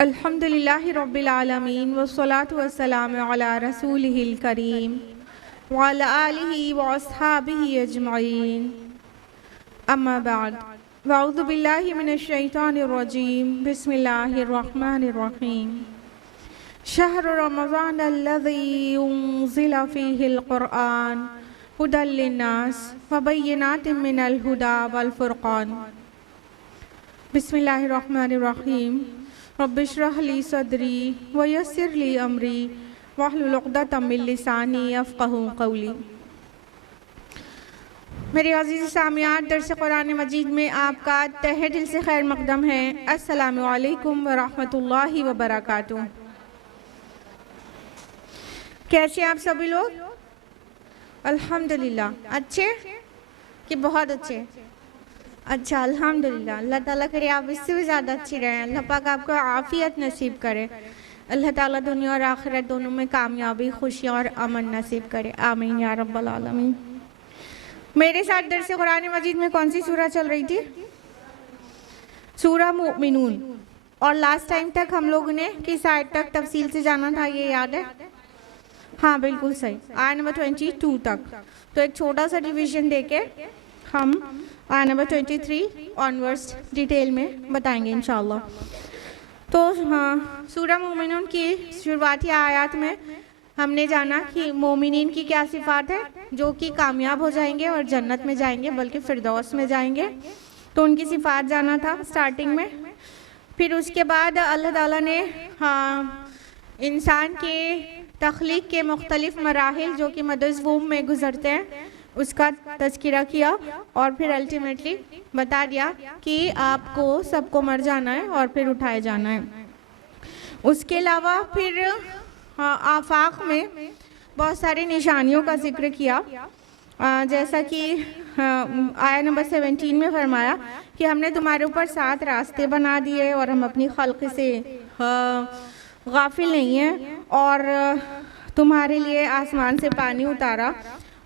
अल्हम्दुलिल्लाहि रब्बिल आलमीन वस्सलातु वस्सलामु अला रसूलिहिल करीम व अला आलिहि व अस्हाबिहि अजमईन अम्मा बाद अऊज़ु बिल्लाहि मिनश शैतानिर रजीम बिस्मिल्लाहिर रहमानिर रहीम शहरु रमज़ान अल्लज़ी उन्ज़िला फ़ीहिल क़ुरआन हुदल लिन्नास व बय्यिनातिम मिनल हुदा वल फ़ुरक़ान। बिस्मिल्लाहिर रहमानिर रहीम रब्बिश्रह ली सदरी व यस्सिर ली अमरी वहलुल उक़दतम मिन लिसानी यफ़क़हू क़ौली। मेरे अज़ीज़ सामियात, दर्स कुरान मजीद में आपका तहे दिल से खैर मक़दम है। अस्सलामु अलैकुम व रहमतुल्लाहि व बरकातुहू। कैसे आप सभी लोग? अल्हम्दुलिल्लाह। अच्छे कि बहुत अच्छे? अच्छा, अल्हम्दुलिल्लाह। अल्लाह ताला करे आप इससे भी ज़्यादा अच्छी रहें। अल्लाह पाक आपको आफ़ियत नसीब करे। अल्लाह ताला दुनिया और आखिरत दोनों में कामयाबी, खुशियाँ और अमन नसीब करे। आमीन या रब्बल आलमीन। मेरे साथ दर्स कुरान मजीद में कौन सी सूरा चल रही थी? सूरा मुमिनून। और लास्ट टाइम तक हम लोगों ने किस आयत तक तफसील से जाना था, ये याद है? हाँ, बिल्कुल सही, आयत नंबर 22 तक। तो एक छोटा सा डिवीजन देके हम आयत नंबर 23 ऑनवर्ड्स डिटेल में बताएंगे इंशाल्लाह। तो हाँ, सूरा मोमिनून की शुरुआती आयत में हमने जाना कि मोमिनीन की क्या सिफ़ात है, जो कि कामयाब हो जाएंगे और जन्नत में जाएंगे, बल्कि फिरदौस में जाएंगे। तो उनकी सिफ़ात जाना था स्टार्टिंग में। फिर उसके बाद अल्लाह ताला ने इंसान के तख्लीक के मुख्तलिफ मराहिल जो कि मदर्स वूम में गुजरते हैं, उसका तज़किरा किया और फिर अल्टीमेटली बता दिया कि आपको सबको मर जाना है और फिर उठाए जाना है। उसके अलावा फिर आफाक में बहुत सारी निशानियों का जिक्र किया, जैसा कि आयत नंबर 17 में फरमाया कि हमने तुम्हारे ऊपर 7 रास्ते बना दिए और हम अपनी खल्क़ से गाफिल नहीं हैं, और तुम्हारे लिए आसमान से पानी उतारा,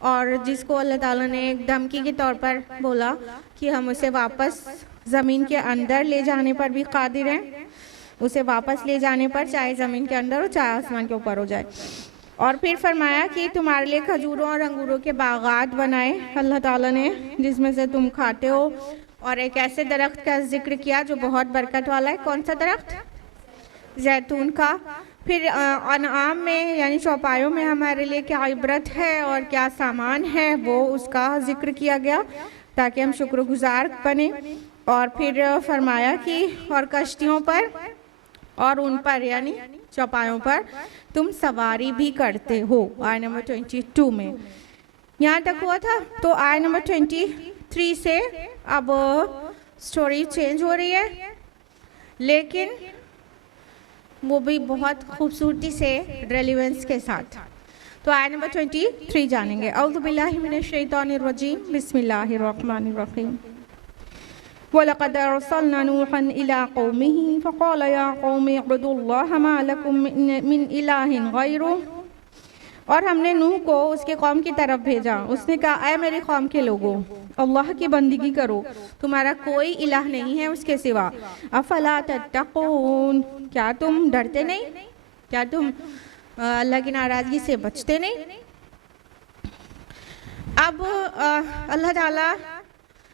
और जिसको अल्लाह ताला ने एक धमकी के तौर पर बोला कि हम उसे वापस ज़मीन के अंदर ले जाने पर भी कादिर हैं, उसे वापस ले जाने पर, चाहे ज़मीन के अंदर हो चाहे आसमान के ऊपर हो जाए। और फिर फरमाया कि तुम्हारे लिए खजूरों और अंगूरों के बागात बनाए अल्लाह ताला ने, जिसमें से तुम खाते हो, और एक ऐसे दरख्त का जिक्र किया जो बहुत बरकत वाला है। कौन सा दरख्त? जैतून का। फिर अनआम में यानी चौपायों में हमारे लिए क्या इबरत है और क्या सामान है, वो उसका जिक्र किया गया ताकि हम शुक्रगुजार बने। और फिर फरमाया कि और कश्तियों पर और उन पर यानी चौपायों पर तुम सवारी भी करते हो, आयत नंबर 22 में। यहाँ तक हुआ था। तो आयत नंबर 23 से अब स्टोरी चेंज हो रही है, लेकिन वो भी बहुत खूबसूरती से रेलिवेंस के साथ। तो आयत नंबर 23 जानेंगे। औज़ु बिल्लाहि मिनश शैतानिर रजीम बिस्मिल्लाहिर रहमानिर रहीम। वलक़द अरसलना नूहन इला क़ौमिही फ़क़ाल या क़ौमि अब्दुल्लाह मा लकुम मिन इलाहिन गैरुह। और हमने नूह को उसके कौम की तरफ भेजा। उसने कहा, ऐ मेरे कौम के लोगों, अल्लाह की बंदगी करो, तुम्हारा कोई इलाह नहीं है उसके सिवा। अफला तत्तक़ून, क्या तुम डरते नहीं? क्या तुम अल्लाह की नाराज़गी से बचते नहीं? अब अल्लाह ताला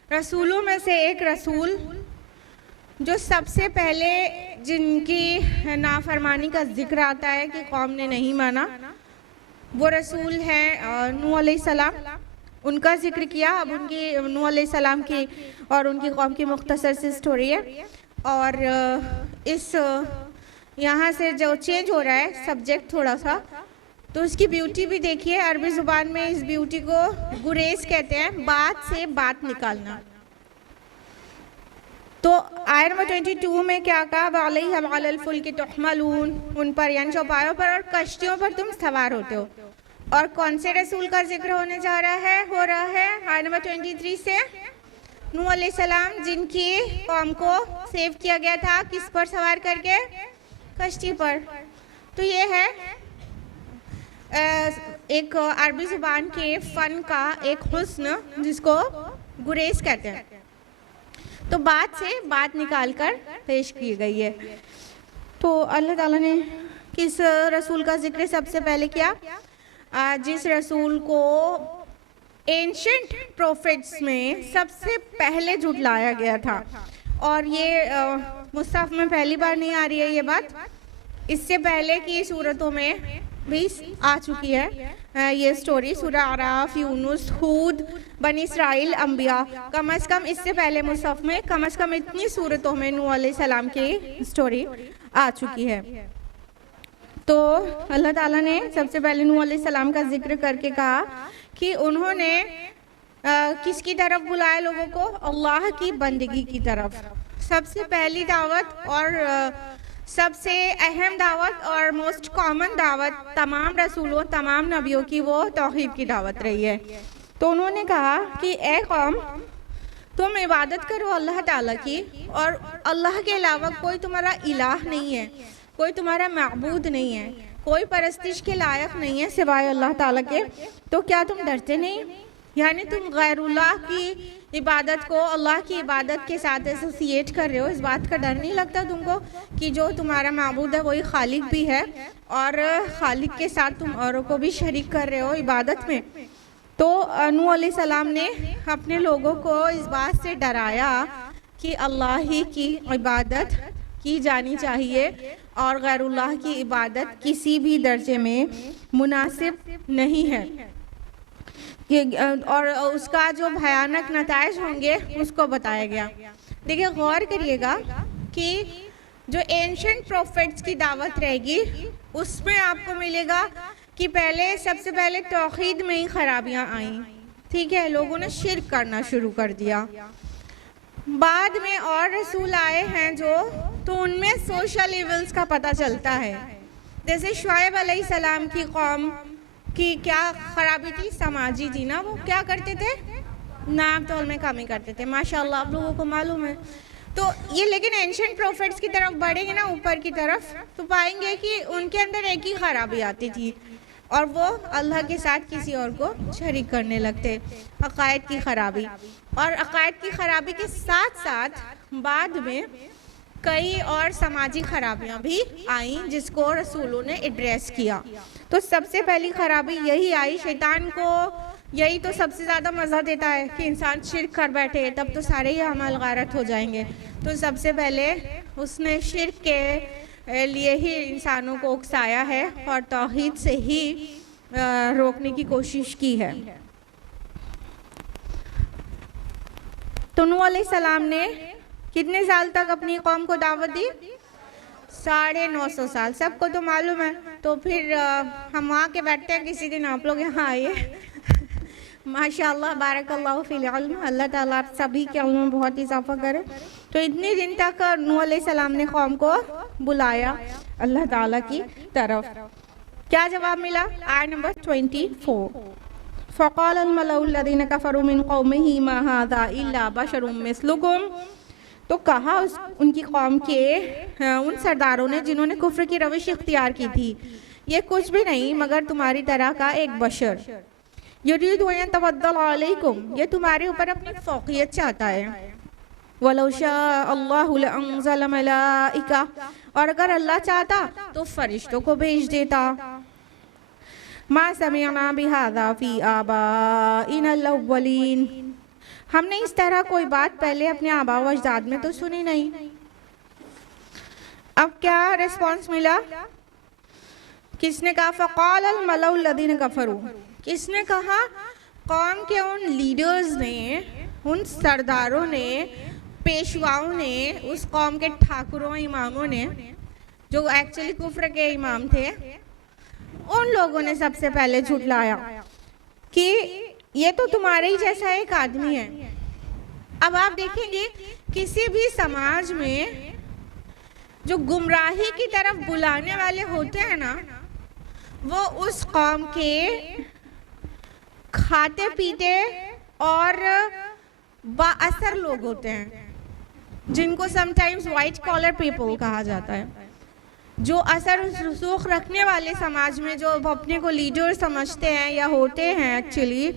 रसूलों में से एक रसूल जो सबसे पहले जिनकी नाफरमानी का जिक्र आता है कि कौम ने नहीं माना, वो रसूल है नूह अलैहिस्सलाम। उनका जिक्र किया। अब उनकी नूह अलैहिस्सलाम की और उनकी कौम की मुख्तसर सी स्टोरी है। और इस यहाँ से जो चेंज हो रहा है सब्जेक्ट थोड़ा सा, तो उसकी ब्यूटी भी देखिए। अरबी ज़ुबान में इस ब्यूटी को गुरेज कहते हैं, बात से बात निकालना। तो आयत नंबर 22 में क्या कहा, वालैहा वअलल फुल्की तुहमलून, उन पर यानी चौपायों पर और कश्तियों पर तुम सवार होते हो। और कौन से रसूल का जिक्र होने जा रहा है, हो रहा है आयत नंबर 23 से, नूह अलैहिस्सलाम, जिनकी कौम को सेव किया गया था किस पर सवार करके, कश्ती पर। तो ये है एक अरबी ज़ुबान के फ़न का एक हुस्न जिसको गुरेज कहते हैं। तो बात से बात निकाल कर पेश की गई है। तो अल्लाह ताला ने किस रसूल का जिक्र सबसे पहले किया, जिस रसूल को एंशंट प्रोफेट्स में सबसे पहले झुटलाया गया था। और ये मुस्तफ़ में पहली बार नहीं आ रही है ये बात, इससे पहले की सूरतों में भी आ चुकी है ये स्टोरी। सूरह आराफ, यूनुस, हूद, बनी इसराइल, अंबिया, कम अज़ कम इससे पहले मुस्तफ़ में कम अज़ कम इतनी सूरतों में नूह अलैहिस्सलाम की स्टोरी आ चुकी है। तो अल्लाह ताला ने सबसे पहले नूह अलैहिस्सलाम का जिक्र करके कहा कि उन्होंने किसकी तरफ बुलाया लोगों को, अल्लाह की बंदगी की तरफ। सबसे पहली दावत और सबसे अहम दावत और मोस्ट कॉमन दावत तमाम रसूलों, तमाम नबियों की वो तौहीद की दावत रही है। तो उन्होंने कहा कि ए कौम, तुम इबादत करो अल्लाह ताला की, और अल्लाह के अलावा कोई तुम्हारा इलाह नहीं है, कोई तुम्हारा माबूद नहीं है, कोई परस्तिश के लायक नहीं है सिवाय अल्लाह ताला के। तो क्या तुम डरते नहीं, यानी तुम गैरुल्लाह की इबादत को अल्लाह की इबादत के साथ एसोसिएट कर रहे हो, इस बात का डर नहीं लगता तुमको कि जो तुम्हारा माबूद है वही खालिक भी है, और खालिक के साथ तुम औरों को भी शरीक कर रहे हो इबादत में। तो नूह अलैहिस्सलाम ने अपने लोगों को इस बात से डराया कि अल्लाह ही की इबादत की जानी चाहिए और गैरुल्लाह की इबादत किसी भी दर्जे में मुनासिब नहीं है। और उसका जो भयानक नताइज होंगे उसको बताया गया। देखिए, गौर करिएगा कि जो एंशंट प्रोफेट्स की दावत रहेगी उसमें आपको मिलेगा कि पहले सबसे पहले तौहीद में ही खराबियां आई, ठीक है, लोगों ने शिर्क करना शुरू कर दिया। बाद में और रसूल आए हैं जो, तो उनमें सोशल इवल्स का पता चलता है। जैसे शुआइब अलैहिस्सलाम की कौम की क्या खराबी थी, समाजी थी ना, वो क्या करते थे, नाप तोल में कमी करते थे। माशाल्लाह आप लोगों को मालूम है। तो ये लेकिन एंशंट प्रोफेट्स की तरफ बढ़ेंगे ना, ऊपर की तरफ, तो पाएंगे कि उनके अंदर एक ही खराबी आती थी और वो अल्लाह के साथ किसी और को शरीक करने लगते, अकायद की खराबी। और अकायद की खराबी के साथ साथ बाद में कई और समाजी खराबियां भी आईं जिसको रसूलों ने एड्रेस किया। तो सबसे पहली खराबी यही आई। शैतान को यही तो सबसे ज़्यादा मज़ा देता है कि इंसान शिर्क कर बैठे, तब तो सारे ही अमल गारत हो जाएंगे। तो सबसे पहले उसने शिर्क के लिए ही इंसानों को उकसाया है और तौहीद से ही रोकने की कोशिश की है। तो नूह अलैहिस्सलाम ने कितने साल तक अपनी कौम को दावत दी, 950 साल, सबको तो मालूम है। तो फिर हम वहाँ के बैठते हैं, किसी दिन आप लोग यहाँ आइए। माशाअल्लाह बारकल्लाहु फिल इल्म, अल्लाह ताला आप सभी के इल्म में बहुत इजाफा करे। तो इतने दिन तक नूह अलैहिस्सलाम ने कौम को बुलाया अल्लाह ताला की तरफ। क्या जवाब मिला, आयत नंबर 24, फ़क़ाल अल-मलअउल्लज़ीना कफ़रू मिन क़ौमिही मा हाज़ा इल्ला बशरुम मिस्लुकुम। तो कहा उनकी कौम के उन सरदारों ने जिन्होंने कुफ्र की रविश इख्तियार की थी, ये कुछ भी नहीं मगर तुम्हारी तरह का एक बशर। युरीदु अन यतफ़द्दल अलैकुम, ये तुम्हारे ऊपर अपनी फ़ौक़ियत चाहता है। वलौ शाअ अल्लाहु लअन्ज़ल मलाइका, और अगर अल्लाह चाहता तो फरिश्तों को भेज देता। मा समिअना बिहाज़ा फ़ी आबाइनल अव्वलीन, हमने इस तरह कोई बात पहले अपने आबा व अजदाद में तो सुनी नहीं। अब क्या रिस्पांस मिला, किसने कहा, फ़क़ाल अल-मलअउल्लज़ीना कफ़रू, किसने कहा, कौम के उन लीडर्स ने, उन सरदारों ने, पेशवाओं ने, उस कौम के ठाकुरों इमामों ने जो एक्चुअली कुफ्र के इमाम थे, उन लोगों ने सबसे पहले झुठलाया कि ये तो तुम्हारे ही जैसा एक आदमी है। अब आप देखेंगे किसी भी समाज में जो गुमराही की तरफ बुलाने वाले होते हैं ना, वो उस कौम के खाते पीते और बाअसर लोग होते हैं, जिनको समटाइम्स वाइट कॉलर पीपल कहा जाता है, जो असर रसूख रखने वाले समाज में, जो अपने को लीडर समझते हैं या होते हैं एक्चुअली,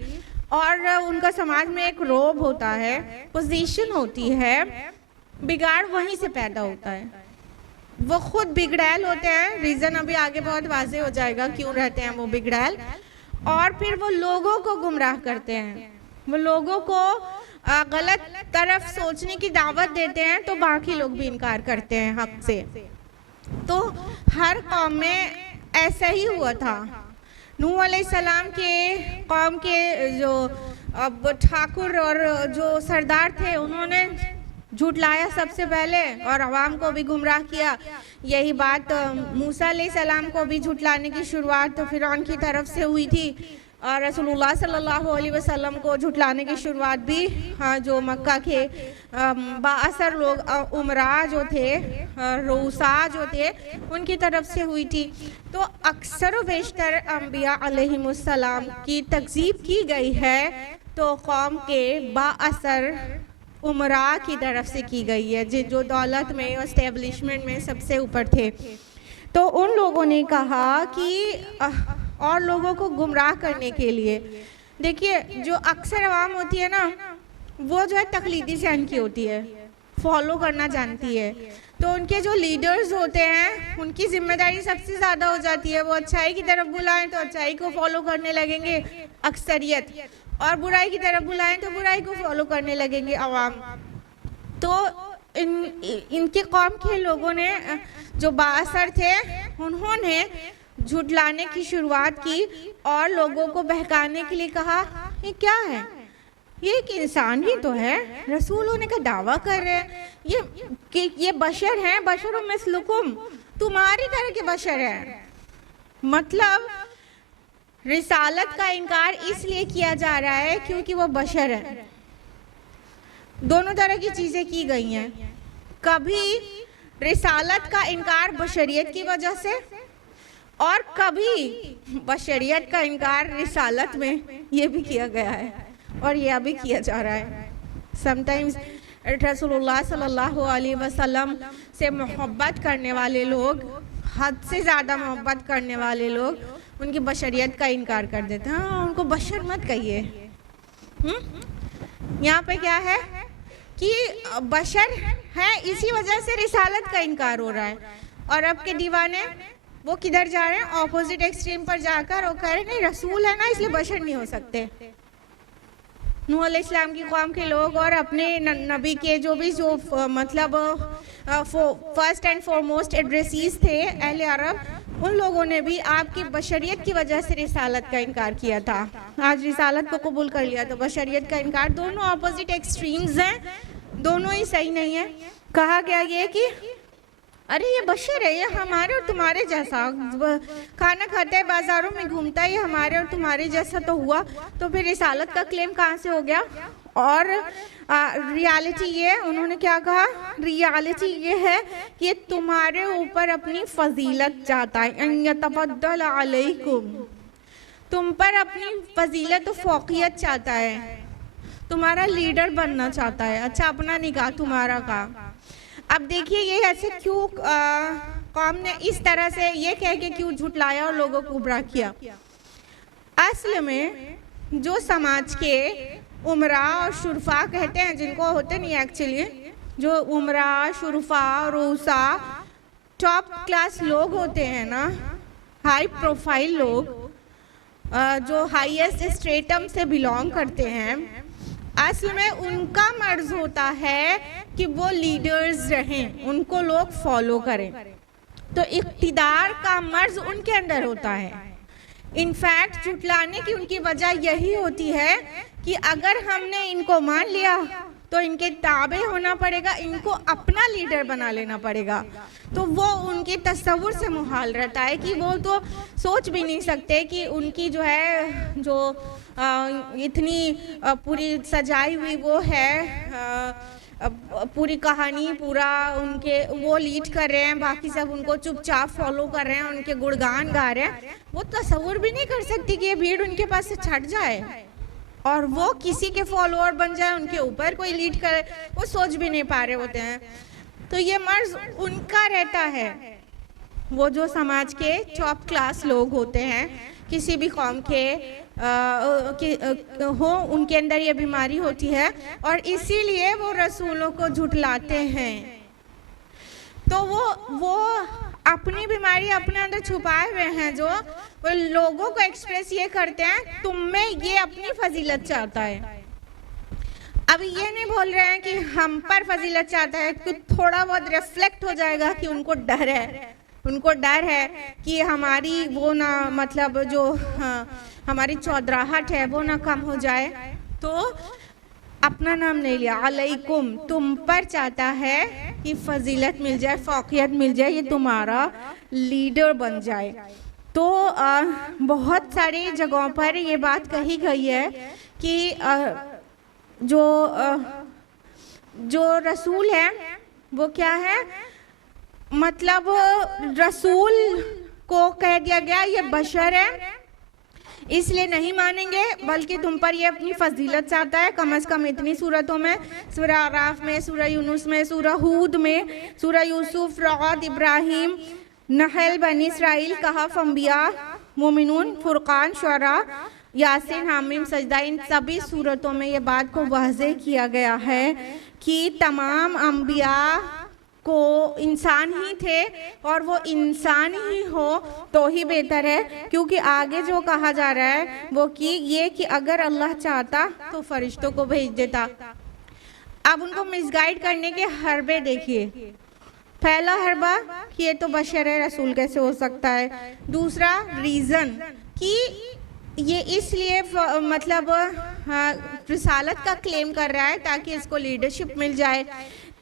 और उनका समाज में एक रोब होता है, पोजीशन होती है, बिगाड़ वहीं से पैदा होता है। वो खुद बिगड़ैल होते हैं, रीज़न अभी आगे बहुत वाज़ेह हो जाएगा क्यों रहते हैं वो बिगड़ैल, और फिर वो लोगों को गुमराह करते हैं, वो लोगों को गलत तरफ सोचने की दावत देते हैं, तो बाकी लोग भी इनकार करते हैं हक से। तो हर कौम में ऐसा ही हुआ था। नूह अलैहिस्सलाम के कौम के जो अब ठाकुर और जो सरदार थे, उन्होंने झूठलाया सबसे पहले और अवाम को भी गुमराह किया। यही बात मूसा अलैहिस्सलाम को भी झूठलाने की शुरुआत तो फिरौन की तरफ से हुई थी, और रसूलुल्लाह सल्लल्लाहु अलैहि वसल्लम को झुटलाने की शुरुआत भी जो मक्का के बाअसर लोग उमरा जो थे, रूसा जो थे, उनकी तरफ से हुई थी। तो अक्सर व बेशतर अंबिया अलैहिमुस्सलाम की तकज़ीब की गई है तो कौम के बाअसर उमरा की तरफ से की गई है, जो दौलत में और इस्टेब्लिशमेंट में सबसे ऊपर थे। तो उन लोगों ने कहा कि और लोगों को गुमराह करने के लिए, देखिए जो अक्सर आवाम होती है ना, वो जो है तकलीदी सहन की होती है, फॉलो करना जानती है। तो उनके जो लीडर्स होते हैं उनकी जिम्मेदारी सबसे ज़्यादा हो जाती है, वो अच्छाई की तरफ बुलाएं तो अच्छाई को फॉलो करने लगेंगे अक्सरियत, और बुराई की तरफ बुलाएं तो बुराई को फॉलो करने लगेंगे आवाम। तो इनके कौम के लोगों ने जो बाअसर थे, उन्होंने झुठलाने की शुरुआत की और लोगों को बहकाने के लिए कहा, ये क्या है, ये एक इंसान ही तो है, रसूल होने का दावा कर रहे हैं, ये बशर हैं, बशर मिस्लुकुम, तुम्हारी तरह के बशर हैं। मतलब रिसालत का इनकार इसलिए किया जा रहा है क्योंकि वो बशर है। दोनों तरह की चीज़ें की गई हैं, कभी रिसालत का इनकार बशरियत की वजह से, और कभी बशरियत का इनकार रिसालत में ये भी किया गया है, और ये अभी किया जा रहा है। समटाइम्स रसूलुल्लाह सल्लल्लाहु अलैहि वसल्लम से मोहब्बत करने वाले लोग, हद से ज़्यादा मोहब्बत करने वाले लोग, उनकी बशरियत का इनकार कर देते हैं। हाँ, उनको बशर मत कहिए। यहाँ पे क्या है कि बशर है, इसी वजह से रिसालत का इनकार हो रहा है। और अब के दीवाने वो किधर जा रहे हैं, ऑपोजिट एक्सट्रीम पर जाकर वो कह रहे हैं नहीं रसूल है ना इसलिए बशर नहीं हो सकते। नूह अलैहिस्सलाम की कौम के लोग और अपने नबी के जो मतलब फर्स्ट एंड फॉरमोस्ट एड्रेसीज थे अहले अरब, उन लोगों ने भी आपकी बशरियत की वजह से रिसालत का इनकार किया था। आज रिसालत को कबूल कर लिया तो बशरियत का इनकार, दोनों ऑपोजिट एक्सट्रीम्स हैं, दोनों ही सही नहीं है। कहा गया ये कि अरे ये बशर है, ये हमारे और तुम्हारे जैसा, खाना खाता है, बाजारों में घूमता है, ये हमारे और तुम्हारे जैसा तो हुआ, तो फिर रिसालत का क्लेम कहाँ से हो गया। और रियलिटी ये, उन्होंने क्या कहा, रियलिटी ये है कि तुम्हारे ऊपर अपनी फजीलत चाहता है, यतफद्दल अलैकुम, तुम पर अपनी फजीलत और फौकियत चाहता है, तुम्हारा लीडर बनना चाहता है। अच्छा, अपना निकाह तुम्हारा का। अब देखिए ये ऐसे क्यों कौम ने इस तरह से ये कह के क्यों झुटलाया और लोगों को गुमराह किया। असल में जो समाज के उमरा और शुरफा कहते हैं, जिनको होते नहीं एक्चुअली, जो उमरा शुरफा रूसा टॉप क्लास लोग होते हैं ना, हाई प्रोफाइल लोग, जो हाईएस्ट स्ट्रेटम से बिलोंग करते हैं, असल में उनका मर्ज होता है कि वो लीडर्स रहें, उनको लोग फॉलो करें। तो इख्तिदार का मर्ज उनके अंदर होता है। इनफैक्ट झुटलाने की उनकी वजह यही होती है कि अगर हमने इनको मान लिया तो इनके ताबे होना पड़ेगा, इनको अपना लीडर बना लेना पड़ेगा। तो वो उनके तस्वुर से मुहाल रहता है कि वो तो सोच भी नहीं सकते कि उनकी जो है जो इतनी पूरी सजाई हुई वो है पूरी कहानी पूरा उनके वो लीड कर रहे हैं, बाकी सब उनको चुपचाप फॉलो कर रहे हैं, उनके गुणगान गा रहे हैं। वो तस्वुर भी नहीं कर सकती कि ये भीड़ उनके पास से छट जाए और वो किसी के फॉलोअर बन जाए, उनके ऊपर कोई लीड करे, वो सोच भी नहीं पा रहे होते हैं। तो ये मर्ज उनका रहता है। वो जो समाज के टॉप क्लास लोग होते हैं, किसी भी कौम के हो, उनके अंदर ये बीमारी होती है और इसीलिए वो रसूलों को झुठलाते हैं। तो वो अपनी बीमारी अपने अंदर छुपाए हुए हैं, जो वो लोगों को एक्सप्रेस ये करते हैं तुम में ये अपनी फजीलत चाहता है। अभी ये नहीं बोल रहे हैं कि हम पर फजीलत चाहता है, कि थोड़ा बहुत रिफ्लेक्ट हो जाएगा कि उनको डर है, उनको डर है कि हमारी वो ना मतलब जो हमारी चौधराहट है वो ना कम हो जाए, तो अपना नाम नहीं लिया, अलैकुम, तुम पर चाहता है कि फजीलत मिल जाए, फौकियत मिल जाए, ये तुम्हारा लीडर बन जाए। तो बहुत सारी जगहों पर ये बात कही गई है कि जो रसूल है वो क्या है, मतलब रसूल को कह दिया गया ये बशर है इसलिए नहीं मानेंगे, बल्कि तुम पर ये अपनी फजीलत चाहता है। कम से कम इतनी सूरतों में, सूरह आराफ में, सूरह यूनुस में, सूरह हूद में, सूरह यूसुफ, रअद, इब्राहिम, नहल, बनी इसराइल, कहफ, अंबिया, मोमिनून, फुरकान, शुअरा, यासीन, हामीम, सजदा, इन सभी सूरतों में ये बात को वाज़ेह किया गया है कि तमाम अंबिया को इंसान ही थे और वो इंसान ही हो तो ही बेहतर है, क्योंकि आगे जो कहा जा रहा है वो कि अगर अल्लाह चाहता तो फरिश्तों को भेज देता। अब उनको मिसगाइड करने के हरबे देखिए। पहला हरबा कि ये तो बशर है, रसूल कैसे हो सकता है। दूसरा रीज़न कि ये इसलिए मतलब रिसालत का क्लेम कर रहा है ताकि इसको लीडरशिप मिल जाए।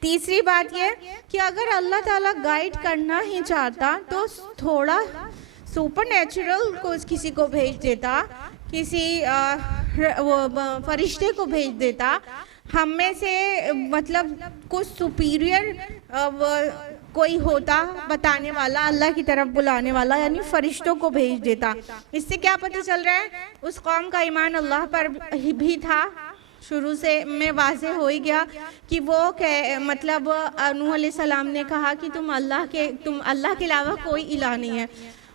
तीसरी बात ये कि अगर अल्लाह ताला गाइड करना ही चाहता तो थोड़ा सुपर नेचुरल को किसी को भेज देता, किसी वो फरिश्ते को भेज देता, हम में से मतलब कुछ सुपीरियर कोई होता बताने वाला, अल्लाह की तरफ बुलाने वाला, यानी फरिश्तों को भेज देता। इससे क्या पता चल रहा है, उस कौम का ईमान अल्लाह पर भी था, शुरू से में वाज़ेह हो ही गया कि वो मतलब नूह अलैहिस्सलाम ने कहा कि तुम अल्लाह के अलावा कोई इलाह नहीं है,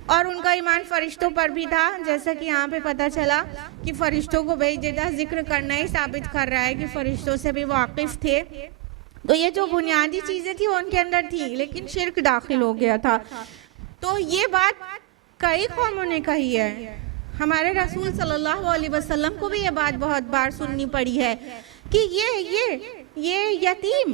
और उनका ईमान फरिश्तों पर भी था, जैसा कि यहाँ पे पता चला कि फरिश्तों को भेज देता। जिक्र करना ही साबित कर रहा है कि फरिश्तों से भी वाकिफ़ थे। तो ये जो बुनियादी चीज़ें थी वो उनके अंदर थी, लेकिन शिर्क दाखिल हो गया था। तो ये बात कई कौमों ने कही है, हमारे रसूल सल्लल्लाहु अलैहि वसल्लम को भी ये बात बहुत बार सुननी पड़ी है कि ये यतीम,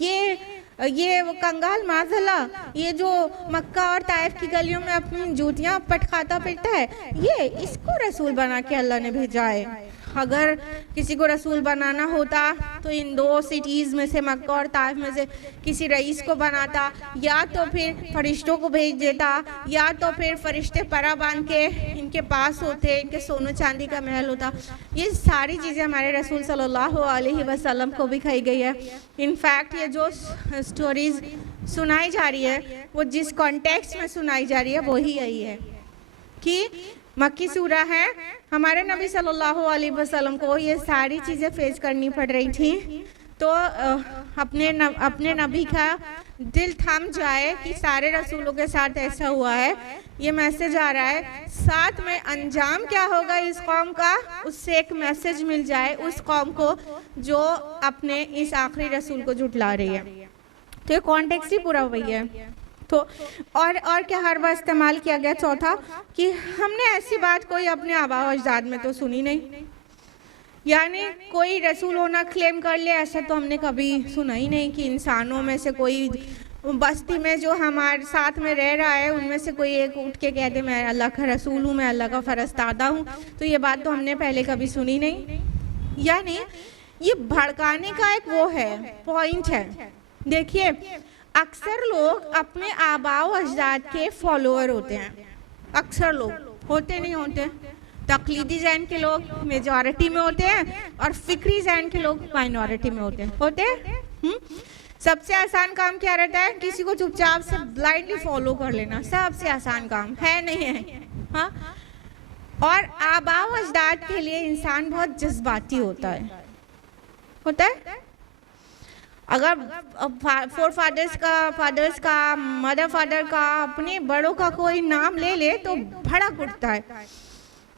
ये वो कंगाल माज़ल्ला, ये जो मक्का और ताइफ की गलियों में अपनी जूतियाँ पटखाता फिरता है, ये इसको रसूल बना के अल्लाह ने भेजा है। अगर किसी को रसूल बनाना होता तो इन दो सिटीज़ में से, मक्का और ताइफ में से किसी रईस को बनाता, या तो फिर फरिश्तों को भेज देता, या तो फिर फरिश्ते परा बांध के इनके पास होते, इनके सोने चांदी का महल होता। ये सारी चीज़ें हमारे रसूल सल्लल्लाहु अलैहि वसल्लम को भी कही गई है। इनफैक्ट ये जो स्टोरीज़ सुनाई जा रही है वो जिस कॉन्टेक्स्ट में सुनाई जा रही है वही यही है कि मक्की सूरा है, हमारे नबी सल्लल्लाहु अलैहि वसल्लम को ये सारी चीज़ें फेस करनी पड़ रही थी। तो अपने नबी का दिल थम जाए कि सारे रसूलों के साथ ऐसा हुआ है, ये मैसेज आ रहा है। साथ में अंजाम क्या होगा इस कौम का, उससे एक मैसेज मिल जाए उस कौम को जो अपने इस आखिरी रसूल को झुठला रही है। तो ये कॉन्टेक्स्ट ही पूरा वही है। तो और क्या हर बार इस्तेमाल किया गया। चौथा कि हमने ऐसी बात कोई अपने आबा अजदाद में तो सुनी नहीं, यानी कोई रसूल होना क्लेम कर ले, ऐसा तो हमने कभी सुना ही नहीं कि इंसानों में से कोई बस्ती में जो हमारे साथ में रह रहा है उनमें से कोई एक उठ के कह दे मैं अल्लाह का रसूल हूँ, मैं अल्लाह का फरस्तादा हूँ। तो ये बात तो हमने पहले कभी सुनी नहीं। यानी ये भड़काने का एक वो है, पॉइंट है। देखिए, अक्सर लोग अपने आबाओ अजदाद के फॉलोअर होते हैं। अक्सर लोग होते, नहीं होते। तकलीदी जैन के लोग मेजॉरिटी में होते हैं और फिक्री जैन के लोग माइनॉरिटी में होते हैं। सबसे आसान काम क्या रहता है? किसी को चुपचाप से ब्लाइंडली फॉलो कर लेना, सबसे आसान काम है, नहीं है? हाँ। और आबाओ अजदाद के लिए इंसान बहुत जज्बाती होता है। अगर फादर्स का, मदर फादर का, अपने बड़ों का कोई नाम ले ले तो भड़क उठता है।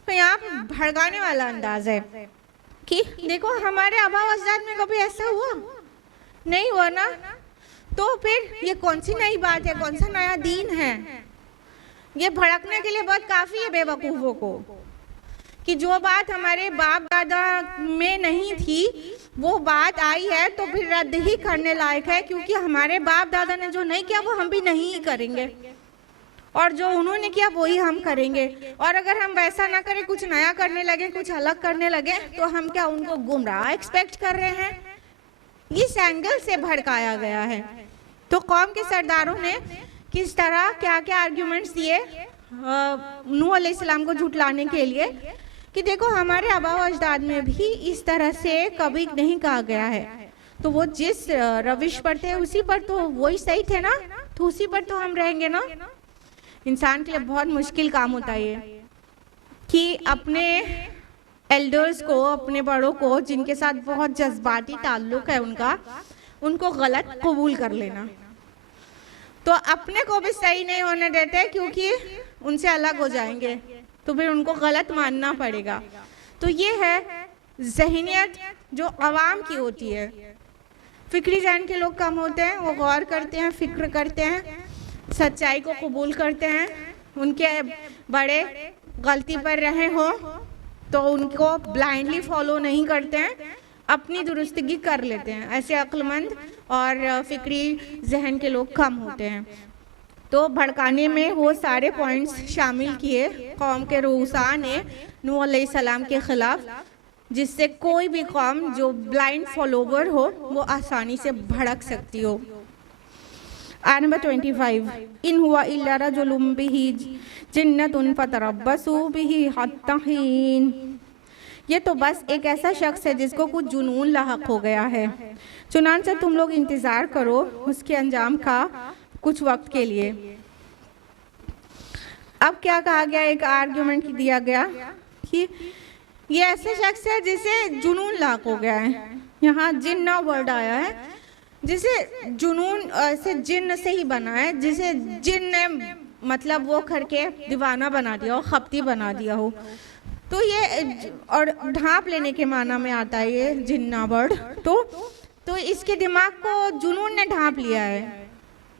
तो यहाँ पे भड़काने वाला अंदाज है कि देखो हमारे आबाओ अजदाद में कभी ऐसा हुआ नहीं हुआ ना, तो फिर ये कौन सी नई बात है, कौन सा नया दीन है? ये भड़कने के लिए बहुत काफी है बेवकूफों को कि जो बात हमारे बाप दादा में नहीं थी वो बात आई है तो फिर रद्द ही करने लायक है, क्योंकि हमारे बाप दादा ने जो नहीं किया वो हम भी नहीं करेंगे और जो उन्होंने किया वही हम करेंगे। और अगर हम वैसा ना करें, कुछ नया करने लगे, कुछ अलग करने लगे, तो हम क्या उनको गुमराह एक्सपेक्ट कर रहे हैं? इस एंगल से भड़काया गया है। तो कौम के सरदारों ने किस तरह क्या क्या आर्ग्यूमेंट्स दिए नूह अलैहिस्सलाम को झुटलाने के लिए कि देखो हमारे आबाओ अजदाद में भी इस तरह से कभी नहीं कहा गया है, तो वो जिस रविश पर थे उसी पर तो वही सही थे ना, तो उसी पर तो हम रहेंगे ना। इंसान के लिए बहुत मुश्किल काम होता है ये कि अपने एल्डर्स को, अपने बड़ों को जिनके साथ बहुत जज्बाती ताल्लुक है उनको गलत कबूल कर लेना। तो अपने को भी सही नहीं होने देते क्योंकि उनसे अलग हो जाएंगे, तो फिर उनको गलत मानना पड़ेगा। तो ये है ज़हनियत जो अवाम की होती है। फिक्री जहन के लोग कम होते हैं, वो गौर करते हैं, फिक्र करते हैं, सच्चाई को कबूल करते हैं। उनके बड़े गलती पर रहे हो तो उनको ब्लाइंडली फॉलो नहीं करते हैं, अपनी दुरुस्तगी कर लेते हैं। ऐसे अक्लमंद और फिक्री जहन के लोग कम होते हैं। तो भड़काने में वो सारे पॉइंट्स शामिल किए कौम के रूसा ने नूह अलैहिस्सलाम के खिलाफ, जिससे कोई भी कौम जो ब्लाइंड फॉलोवर हो वो आसानी से भड़क सकती हो। आयत नंबर 25, इन हुआ इल्ला रजुलुम बिही जिन्नतुन फतरब्बसू बिही हत्ता हीन। ये तो बस एक ऐसा शख्स है जिसको कुछ जुनून लाहक हो गया है, चुनांचे तुम लोग इंतज़ार करो उसके अंजाम का कुछ वक्त के लिए। अब क्या कहा गया, एक आर्ग्यूमेंट दिया गया कि ये ऐसे शख्स है जिसे जुनून लाहक हो गया है। यहाँ जिन्ना वर्ड आया है, जिसे जुनून से जिन्न से ही बना है, जिसे जिन्न ने मतलब वो करके दीवाना बना दिया हो, खपती बना दिया हो। तो ये और ढांप लेने के माना में आता है ये जिन्ना वर्ड। तो इसके दिमाग को जुनून ने ढांप लिया है,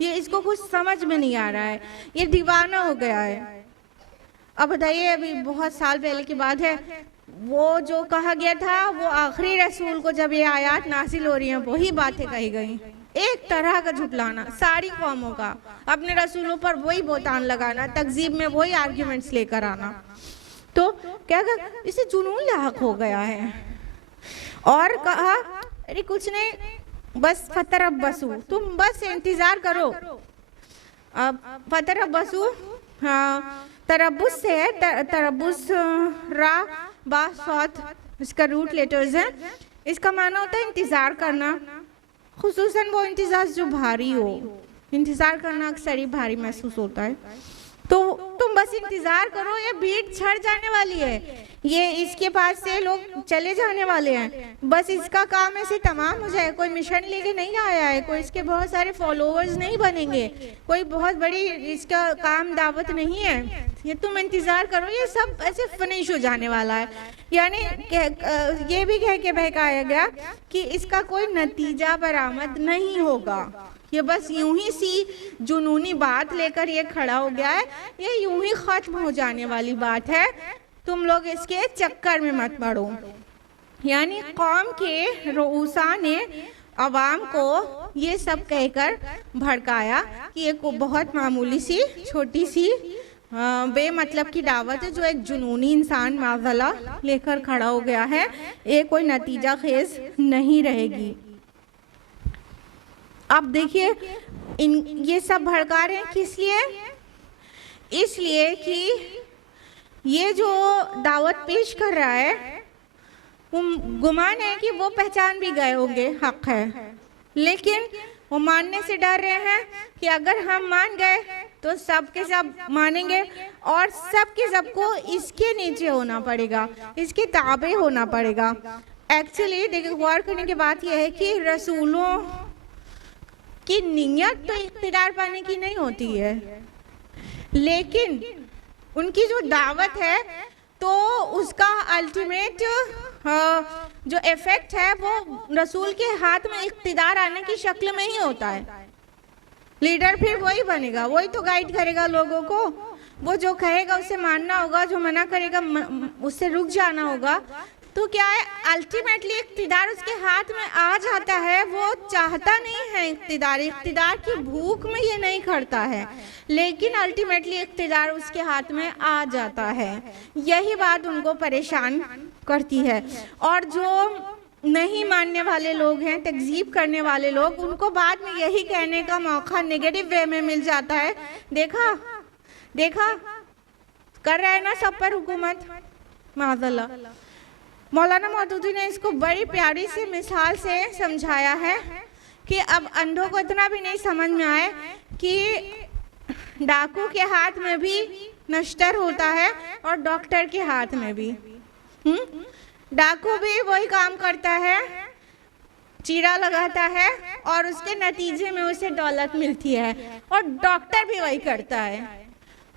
ये इसको कुछ समझ में नहीं आ रहा है, ये दीवाना हो गया है। अब बताइए, अभी बहुत साल पहले की बात है, वो जो कहा गया था वो आखिरी रसूल को जब ये आयत नासिल हो रही हैं वही बातें कही गई। एक तरह का झुटलाना सारी कौमों का, अपने रसूलों पर वही बोतान लगाना, तकजीब में वही आर्ग्यूमेंट्स लेकर आना। तो क्या कहा, इसे जुनून लाहक हो गया है। और कहा अरे कुछ नहीं, बस फतरब्बसू, तुम बस इंतजार करो। अब फतरब्बसू, हाँ तरब्बुस से है, तरब्बुस रा बासौत इसका रूट लेटर्स है। इसका माना होता है इंतजार करना, खुसूसन वो इंतजार जो भारी हो। इंतजार करना अक्सर ही भारी महसूस होता है। तो तुम बस इंतजार करो, ये भीड़ छड़ जाने वाली है, ये इसके पास से लोग चले जाने वाले हैं, बस इसका काम ऐसे तमाम हो जाए। कोई मिशन लेके नहीं आया है, कोई इसके बहुत सारे फॉलोअर्स नहीं बनेंगे, कोई बहुत बड़ी इसका काम दावत नहीं है, ये तुम इंतजार करो, ये सब ऐसे फिनिश हो जाने वाला है। यानी ये भी कह के बहकाया गया कि इसका कोई नतीजा बरामद नहीं होगा, ये बस यूं ही सी जुनूनी बात लेकर ये खड़ा हो गया है, ये यूं ही खत्म हो जाने वाली बात है, तुम लोग इसके चक्कर में मत पड़ो। यानी कौम के रऊसा ने अवाम को ये सब कहकर भड़काया कि ये को बहुत मामूली सी छोटी सी बेमतलब की दावत है जो एक जुनूनी इंसान माज़ला लेकर खड़ा हो गया है, ये कोई नतीजा खेज नहीं रहेगी। अब देखिए ये सब भड़का रहे हैं किस लिए? इसलिए कि ये जो दावत पेश कर रहा है वो गुमान है कि वो पहचान भी गए होंगे हक है, लेकिन वो मानने से डर रहे हैं कि अगर हम मान गए तो सब के सब मानेंगे और सब के सबको इसके नीचे होना पड़ेगा, इसके ताबे होना पड़ेगा। एक्चुअली देखिए गौर करने की बात यह है कि रसूलों की नीयत तो इख्तिदार पाने की नहीं होती है, लेकिन उनकी जो दावत है तो उसका अल्टीमेट जो इफेक्ट है वो रसूल के हाथ में इख्तिदार आने की शक्ल में ही होता है। लीडर फिर वही बनेगा, वही तो गाइड करेगा लोगों को, वो जो कहेगा उसे मानना होगा, जो मना करेगा उससे रुक जाना होगा। तो क्या है, अल्टीमेटली इख्तिदार उसके हाथ में आ जाता है। वो चाहता नहीं है इख्तिदार, इख्तिदार की भूख में ये नहीं करता है, लेकिन अल्टीमेटली इख्तिदार उसके हाथ में आ जाता है। यही बात उनको परेशान करती है। और जो नहीं मानने वाले लोग हैं, तकजीब करने वाले लोग, उनको बाद में यही कहने का मौका नेगेटिव वे में मिल जाता है, देखा देखा कर रहा है ना सब पर हुकूमत, माज़ल्लाह। मौलाना मौदूदी ने इसको बड़ी प्यारी सी मिसाल से समझाया है कि अब अंधों को इतना भी नहीं समझ में आए कि डाकू के हाथ में भी नश्तर होता है और डॉक्टर के हाथ में भी। डाकू भी वही काम करता है, चीरा लगाता है और उसके नतीजे में उसे दौलत मिलती है, और डॉक्टर भी वही करता है,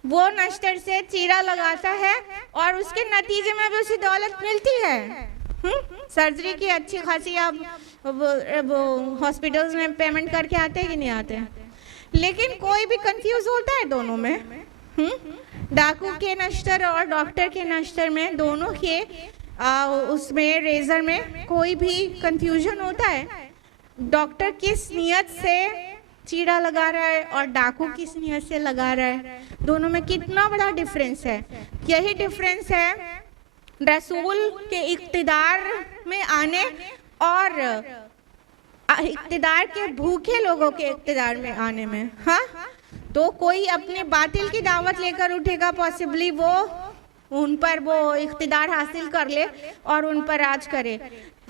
वो नश्तर से चीरा लगाता है और उसके नतीजे में भी उसे दौलत मिलती है। सर्जरी की अच्छी खासी आप वो हॉस्पिटल्स में पेमेंट करके आते हैं कि नहीं आते हैं, लेकिन कोई भी कंफ्यूज होता है दोनों में। डाकू के नश्तर और डॉक्टर के नश्तर में, दोनों के उसमें रेजर में कोई भी कंफ्यूजन होता है? डॉक्टर किस नियत से चीरा लगा रहा है और डाकू किस नियत से लगा रहा है, दोनों में कितना बड़ा डिफरेंस है। यही डिफरेंस है रसूल के इख्तिदार में आने और इख्तिदार के भूखे लोगों के इख्तिदार में आने में। हाँ, तो कोई अपने बातिल की दावत लेकर उठेगा, पॉसिबली वो उन पर वो इख्तिदार हासिल कर ले और उन पर राज करे।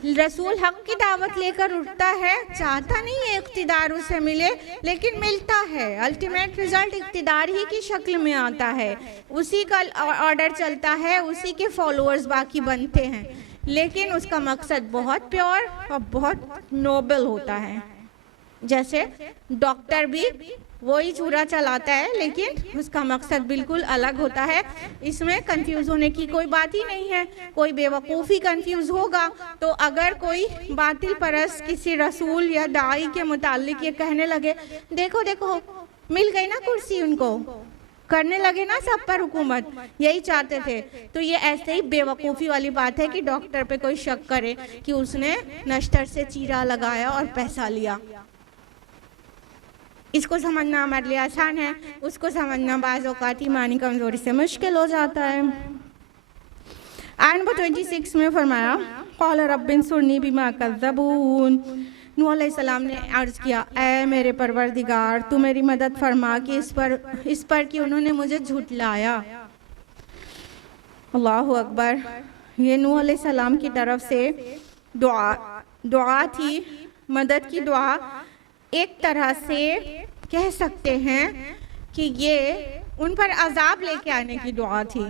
रसूल हक की दावत लेकर उठता है, चाहता नहीं है इख्तिदार उसे मिले, लेकिन मिलता है। अल्टीमेट रिजल्ट इख्तिदार ही की शक्ल में आता है, उसी का ऑर्डर चलता है, उसी के फॉलोअर्स बाकी बनते हैं, लेकिन उसका मकसद बहुत प्योर और बहुत नोबल होता है। जैसे डॉक्टर भी वही चूरा चलाता है, लेकिन उसका मकसद बिल्कुल अलग होता है। इसमें कंफ्यूज होने की कोई बात ही नहीं है। कोई बेवकूफ़ी कंफ्यूज होगा तो अगर कोई बातिल परस्त किसी रसूल या दाई के मुतालिक ये कहने लगे, देखो देखो मिल गई ना कुर्सी, उनको करने लगे ना सब पर हुकूमत, यही चाहते थे, तो ये ऐसे ही बेवकूफ़ी वाली बात है कि डॉक्टर पे कोई शक करे कि उसने नश्तर से चीरा लगाया और पैसा लिया। इसको समझना हमारे लिए आसान है, उसको समझना बाज़ औक़ात ईमानी कमज़ोरी से मुश्किल हो जाता है। आयत नंबर 26 में फरमाया, क़ाल रब्बिन सुरनी बिमा कज़्ज़बून। नूह अलैहिस्सलाम ने अर्ज़ किया, ऐ मेरे परवरदिगार तू मेरी मदद फरमा कि इस पर कि उन्होंने मुझे झुठलाया। अल्लाहु अकबर। ये नूह अलैहिस्सलाम की तरफ से दुआ थी, मदद की दुआ। एक तरह से कह सकते हैं कि ये उन पर अजाब लेके आने की दुआ थी।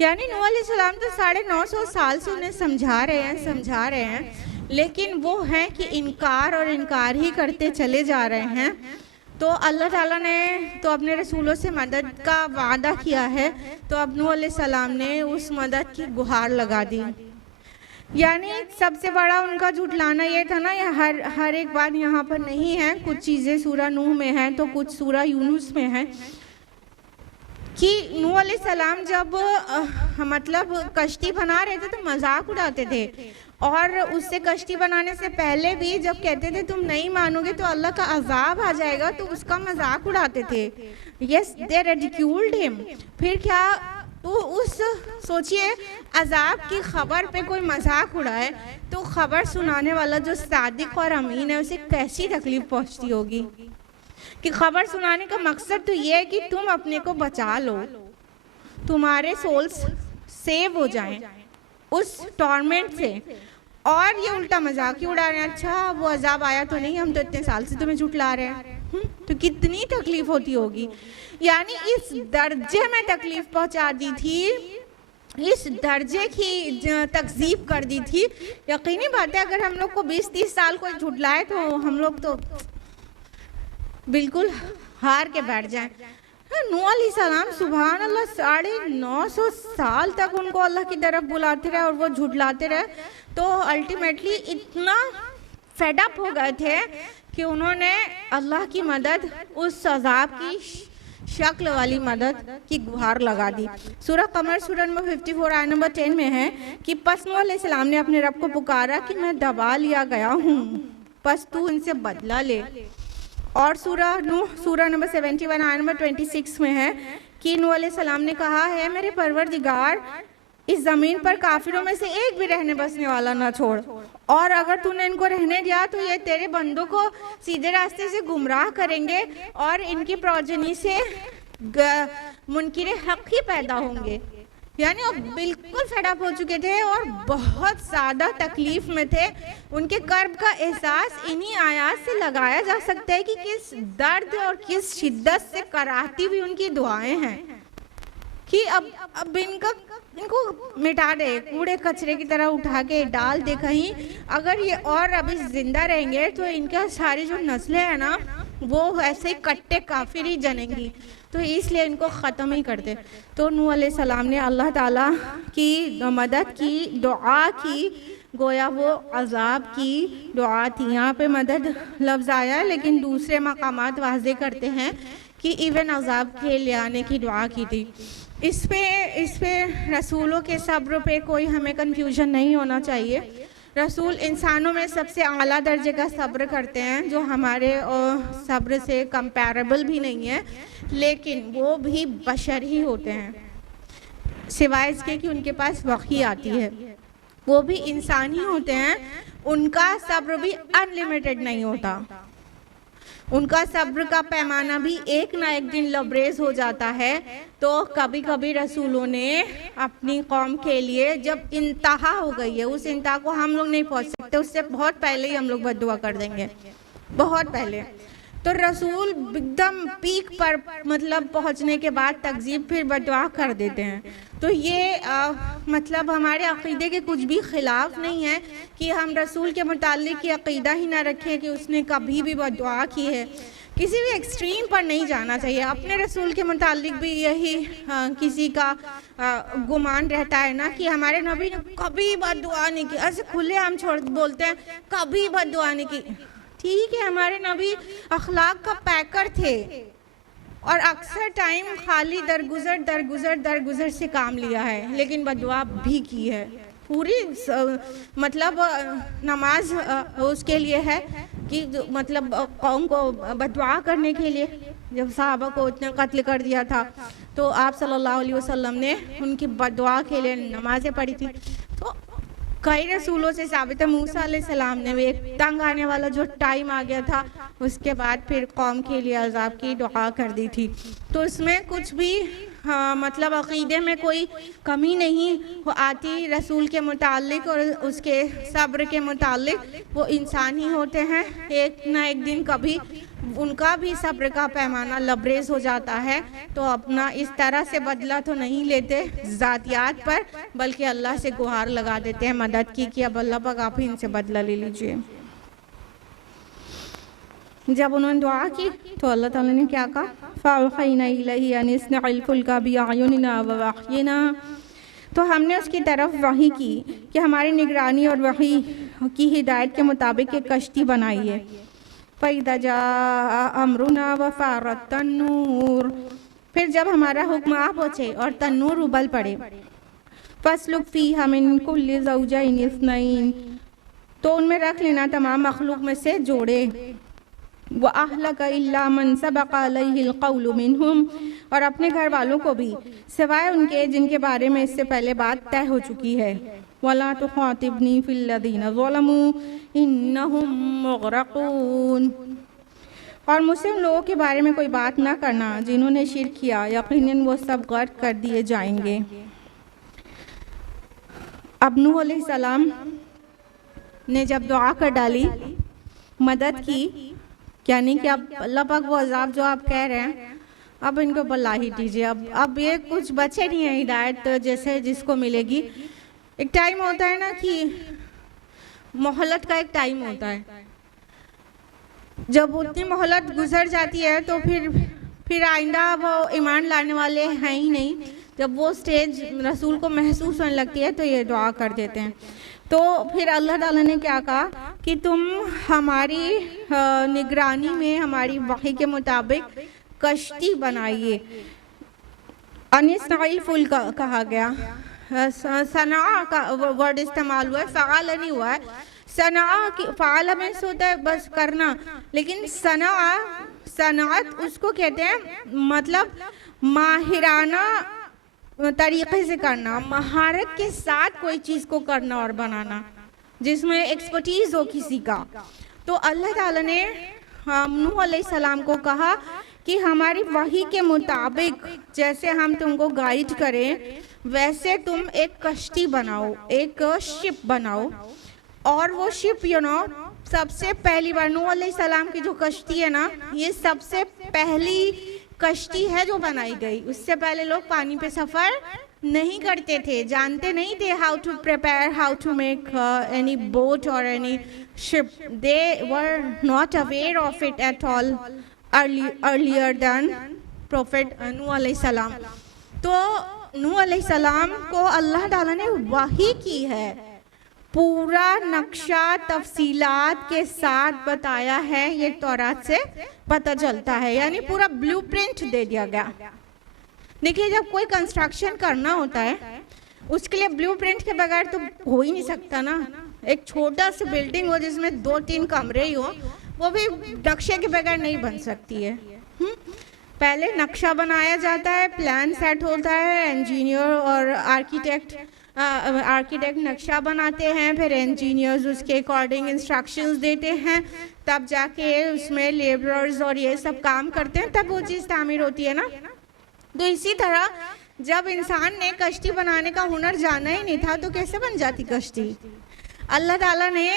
यानी नूह अलैहिस्सलाम तो 950 साल से उन्हें समझा रहे हैं, लेकिन वो हैं कि इनकार और इनकार ही करते चले जा रहे हैं। तो अल्लाह ताला ने तो अपने रसूलों से मदद का वादा किया है, तो अब नूह अलैहिस्सलाम ने उस मदद की गुहार लगा दी। यानी सबसे बड़ा उनका झुठलाना ये था ना, ये हर एक बात यहाँ पर नहीं है, कुछ चीज़ें सूरा नूह में हैं तो कुछ सूरा यूनुस में है, कि नूह अलैहिस्सलाम जब मतलब कश्ती बना रहे थे तो मजाक उड़ाते थे, और उससे कश्ती बनाने से पहले भी जब कहते थे तुम नहीं मानोगे तो अल्लाह का अजाब आ जाएगा, तो उसका मजाक उड़ाते थे। Yes they ridiculed him. फिर क्या तो उस सोचिए अजाब की खबर पे कोई मजाक उड़ाए तो खबर सुनाने वाला जो सादिक और अमीन है उसे कैसी तकलीफ पहुंचती होगी। कि खबर सुनाने का मकसद तो ये है कि तुम अपने को बचा लो, तुम्हारे सोल्स सेव हो जाएं उस टॉर्मेंट से, और ये उल्टा मजाक ही उड़ा रहे हैं, अच्छा वो अजाब आया तो नहीं, हम तो इतने साल से तुम्हें झुठला रहे हैं। तो कितनी तकलीफ होती होगी। यानी इस दर्जे में तकलीफ पहुंचा दी थी, इस दर्जे की तकजीब कर दी थी। यकीनी बात है अगर हम लोग को 20-30 साल कोई झुठलाए तो हम लोग तो बिल्कुल हार के बैठ जाएं। नूह अलैहिस्सलाम सुभान अल्लाह 950 साल तक उनको अल्लाह की तरफ बुलाते रहे और वो झुठलाते रहे, तो अल्टीमेटली इतना फेडअप हो गए थे कि उन्होंने अल्लाह की मदद, उस अजाब की शक्ल वाली मदद की गुहार लगा दी। सूरह कमर सूरह नंबर 54 आयत नंबर 10 में है कि पस नूह अलैहिस्सलाम ने अपने रब को पुकारा कि मैं दबा लिया गया हूँ, बस तू इनसे बदला ले। और सूरह नंबर 71 आयत नंबर 26 में है कि नूह अलैहिस्सलाम ने कहा है मेरे परवरदिगार इस ज़मीन पर काफिरों में से एक भी रहने बसने वाला ना छोड़, और अगर तूने इनको रहने दिया तो ये तेरे बंदों को सीधे रास्ते से गुमराह करेंगे और इनकी प्रोजनी से मुनकिर हक ही पैदा होंगे। यानी वो बिल्कुल फेडअप हो चुके थे और बहुत ज़्यादा तकलीफ में थे। उनके कर्ब का एहसास इन्हीं आयात से लगाया जा सकता है कि किस दर्द और किस शिद्दत से कराहती हुई उनकी दुआएं हैं कि अब इनको मिटा दे, कूड़े कचरे की तरह उठा के डाल दे कहीं, अगर ये और अभी जिंदा रहेंगे तो इनका सारी जो नस्लें हैं ना वो ऐसे ही कट्टे काफिर ही जनेंगी, तो इसलिए इनको ख़त्म ही कर दे। तो नूह अलैहिस्सलाम ने अल्लाह ताला की मदद की, दुआ की, गोया वो अजाब की दुआ थी। यहाँ पे मदद लफ्ज़ आया है लेकिन दूसरे मकामात वाज़े करते हैं कि इवन अजाब के ले आने की दुआ की थी। इस पे रसूलों के सब्र पे कोई हमें कन्फ्यूजन नहीं होना चाहिए। रसूल इंसानों में सबसे आला दर्जे का सब्र करते हैं जो हमारे सब्र से कंपैरेबल भी नहीं है, लेकिन वो भी बशर ही होते हैं, सिवाय इसके कि उनके पास वही आती है। वो भी इंसान ही होते हैं, उनका सब्र भी अनलिमिटेड नहीं होता, उनका सब्र का पैमाना भी एक ना एक दिन लबरेज हो जाता है। तो कभी कभी रसूलों ने अपनी कौम के लिए जब इंतहा हो गई है, उस इंतहा को हम लोग नहीं पहुंच सकते, उससे बहुत पहले ही हम लोग बद्दुआ कर देंगे, बहुत पहले। तो रसूल एकदम पीक पर मतलब पहुंचने के बाद तकजीब फिर बद्दुआ कर देते हैं। तो ये मतलब हमारे अक़ीदे के कुछ भी ख़िलाफ़ नहीं है कि हम रसूल के मुताल्लिक़ ये अक़ीदा ही ना रखें कि उसने कभी भी बद्दुआ की है। किसी भी एक्सट्रीम पर नहीं जाना चाहिए। अपने रसूल के मुताल्लिक़ भी यही किसी का गुमान रहता है ना कि हमारे नबी ने कभी बद्दुआ नहीं की, ऐसे खुले हम छोड़ बोलते हैं कभी बद्दुआ नहीं की। ठीक है, हमारे नबी अखलाक का पैकर थे और अक्सर टाइम खाली दरगुजर से काम लिया है, लेकिन बद्दुआ भी की है। पूरी मतलब नमाज उसके लिए है कि मतलब कौम को बद्दुआ करने के लिए। जब साहबा को इतना कत्ल कर दिया था तो आप सल्लल्लाहु अलैहि वसल्लम ने उनकी बद्दुआ के लिए नमाजें पढ़ी थी। तो कई रसूलों से साबित है, मूसा अलैहिस्सलाम ने भी एक तंग आने वाला जो टाइम आ गया था उसके बाद फिर कौम के लिए अजाब की दुआ कर दी थी। तो इसमें कुछ भी मतलब अक़ीदे में कोई कमी नहीं आती रसूल के मुताल्लिक़ और उसके सब्र के मुताल्लिक़। वो इंसान ही होते हैं, एक ना एक दिन कभी उनका भी सब्र का पैमाना लबरेज हो जाता है। तो अपना इस तरह से बदला तो नहीं लेते ज़ातियात पर, बल्कि अल्लाह से गुहार लगा देते हैं मदद की कि अब अल्लाह पाक आप ही इनसे बदला ले लीजिए। जब उन्होंने दुआ की तो अल्लाह ताला ने क्या कहा, फ़अवहयना इलैहि अन इस्नइल फुल्का बिअयुनिना व वहयिना। तो हमने उसकी तरफ वही की कि हमारी निगरानी और वही की हिदायत के मुताबिक एक कश्ती बनाई है। फ़इज़ा जाअ अमरुना व फ़ारत तन्नूर, फिर जब हमारा हुक्म आ पहुँचे और तन्नूर उबल पड़े, फ़स्लुक फ़ीहा मिन कुल्लि ज़ौजैनि इस्नैन, तो उनमें रख लेना तमाम मखलूक में से जोड़े व अहलक इल्ला मन सबक़ अलैहिल क़ौलु मिनहुम, और अपने घर वालों को भी सिवाय उनके जिनके बारे में इससे पहले बात तय हो चुकी है। वला तुख़ातिबनी फ़िल्लज़ीना ज़लमू इन्नहुम मुग़रक़ून, और मुझसे उन लोगों के बारे में कोई बात ना करना जिन्होंने शिर्क किया, यकीनन वो सब गर्क कर दिए जाएंगे। अब नूह अलैहिस्सलाम ने जब दुआ कर डाली, मदद की, यानी कि अब अल्लाह पाक वो अज़ाब जो आप कह रहे हैं अब इनको बला ही दीजिए, अब ये कुछ बचे नहीं है हिदायत जैसे जिसको मिलेगी। एक टाइम होता है ना कि मोहलत का एक टाइम होता है, जब उतनी मोहलत गुजर जाती है तो फिर आइंदा वो ईमान लाने वाले हैं ही नहीं। जब वो स्टेज रसूल को महसूस होने लगती है तो ये दुआ कर देते हैं। तो फिर अल्लाह ताला ने क्या कहा कि तुम हमारी निगरानी में हमारी वही के मुताबिक कश्ती बनाइए। अनिस्नाइल फुल कहा गया, सना का वर्ड इस्तेमाल हुआ है, फ़आल नहीं हुआ है। सना की फ़आल में से होता है बस करना, लेकिन सनात उसको कहते हैं मतलब माहिराना तरीक़े से करना, महारत के साथ कोई चीज़ को करना और बनाना जिसमें एक्सपर्टीज़ हो किसी का। तो अल्लाह ताला ने नूह अलैहिस्सलाम को कहा कि हमारी वही के मुताबिक जैसे हम तुमको गाइड करें वैसे तुम एक कश्ती बनाओ, एक शिप बनाओ। और वो शिप सबसे पहली बार नूह अलैहिस्सलाम की जो कश्ती है ना, ये सबसे पहली कश्ती है जो बनाई गई। उससे पहले लोग पानी पे सफ़र नहीं करते थे, जानते नहीं थे how to prepare, how to make any boat और any ship. They were not aware of it at all earlier than prophet Nuh अलैहिस्सलाम। तो नूह अलैहिस्सलाम को अल्लाह ताला ने वही की है, पूरा नक्शा तफसीलात के साथ बताया है, ये तौरात से पता चलता है, यानी पूरा ब्लूप्रिंट दे दिया गया। देखिए जब कोई कंस्ट्रक्शन करना होता है उसके लिए ब्लूप्रिंट के बगैर तो हो ही नहीं सकता ना। एक छोटा सा बिल्डिंग हो जिसमें 2-3 कमरे ही हो, वो भी नक्शे के बगैर नहीं बन सकती है। पहले नक्शा बनाया जाता है, प्लान सेट होता है, इंजीनियर और आर्किटेक्ट नक्शा बनाते हैं, फिर इंजीनियर्स उसके अकॉर्डिंग इंस्ट्रक्शंस देते हैं, तब जाके उसमें लेबरर्स और ये सब काम करते हैं, तब वो चीज़ तामीर होती है ना। तो इसी तरह जब इंसान ने कश्ती बनाने का हुनर जाना ही नहीं था तो कैसे बन जाती कश्ती। अल्लाह ताला ने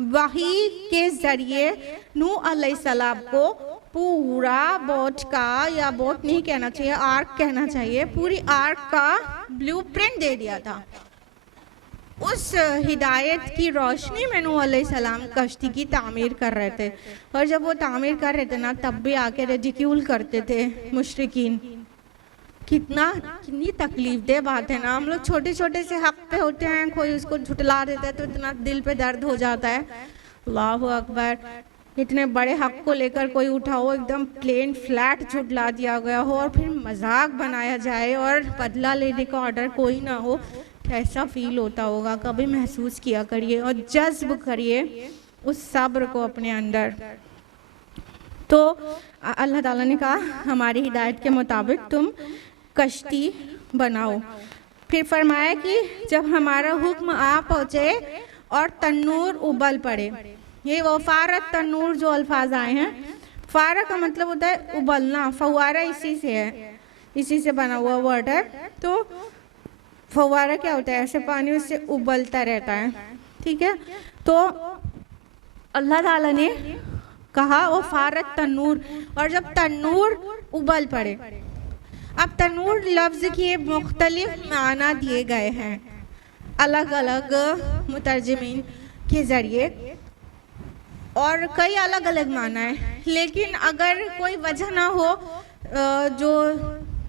वही के ज़रिए नूह अलैहिस्सलाम को पूरा बोट का, या बोट नहीं कहना चाहिए, आर्क कहना चाहिए, पूरी आर्क का ब्लूप्रिंट दे दिया था। उस हिदायत की रोशनी में नूह अलैहिस्सलाम कश्ती की तामीर कर रहे थे, और जब वो तामीर कर रहे थे ना तब भी आके रिडिक्यूल करते थे मुशरिकीन। कितनी तकलीफ दे बात है ना। हम लोग छोटे छोटे से हक पे होते हैं, कोई उसको झुटला देता है तो इतना दिल पे दर्द हो जाता है। अल्लाहु अकबर, इतने बड़े हक को लेकर कोई उठाओ एकदम प्लेन फ्लैट झुटला दिया गया हो और फिर मजाक बनाया जाए और बदला लेने का ऑर्डर कोई ना हो, कैसा फील होता होगा। कभी महसूस किया करिए और जज्ब करिए उस सब्र को अपने अंदर। तो अल्लाह ताला ने कहा हमारी हिदायत के मुताबिक तुम कश्ती बनाओ। फिर फरमाया कि जब हमारा हुक्म आ पहुँचे और तन्नूर उबल पड़े। ये वो फारत तन्नूर जो अल्फाज आए हैं, फारा का मतलब होता है उबलना, फव्वारा इसी से है, इसी से बना हुआ वर्ड है। तो फव्वारा क्या होता है, ऐसे पानी उससे उबलता रहता है, ठीक है। तो अल्लाह ताला ने कहा वो फारत तन्नूर, और जब तन्नूर उबल पड़े। अब तन्नूर लफ्ज़ के मुख्तलिफ माना दिए गए हैं अलग अलग मुतरजमीन के ज़रिए, और कई अलग अलग माना है। लेकिन अगर कोई वजह ना हो जो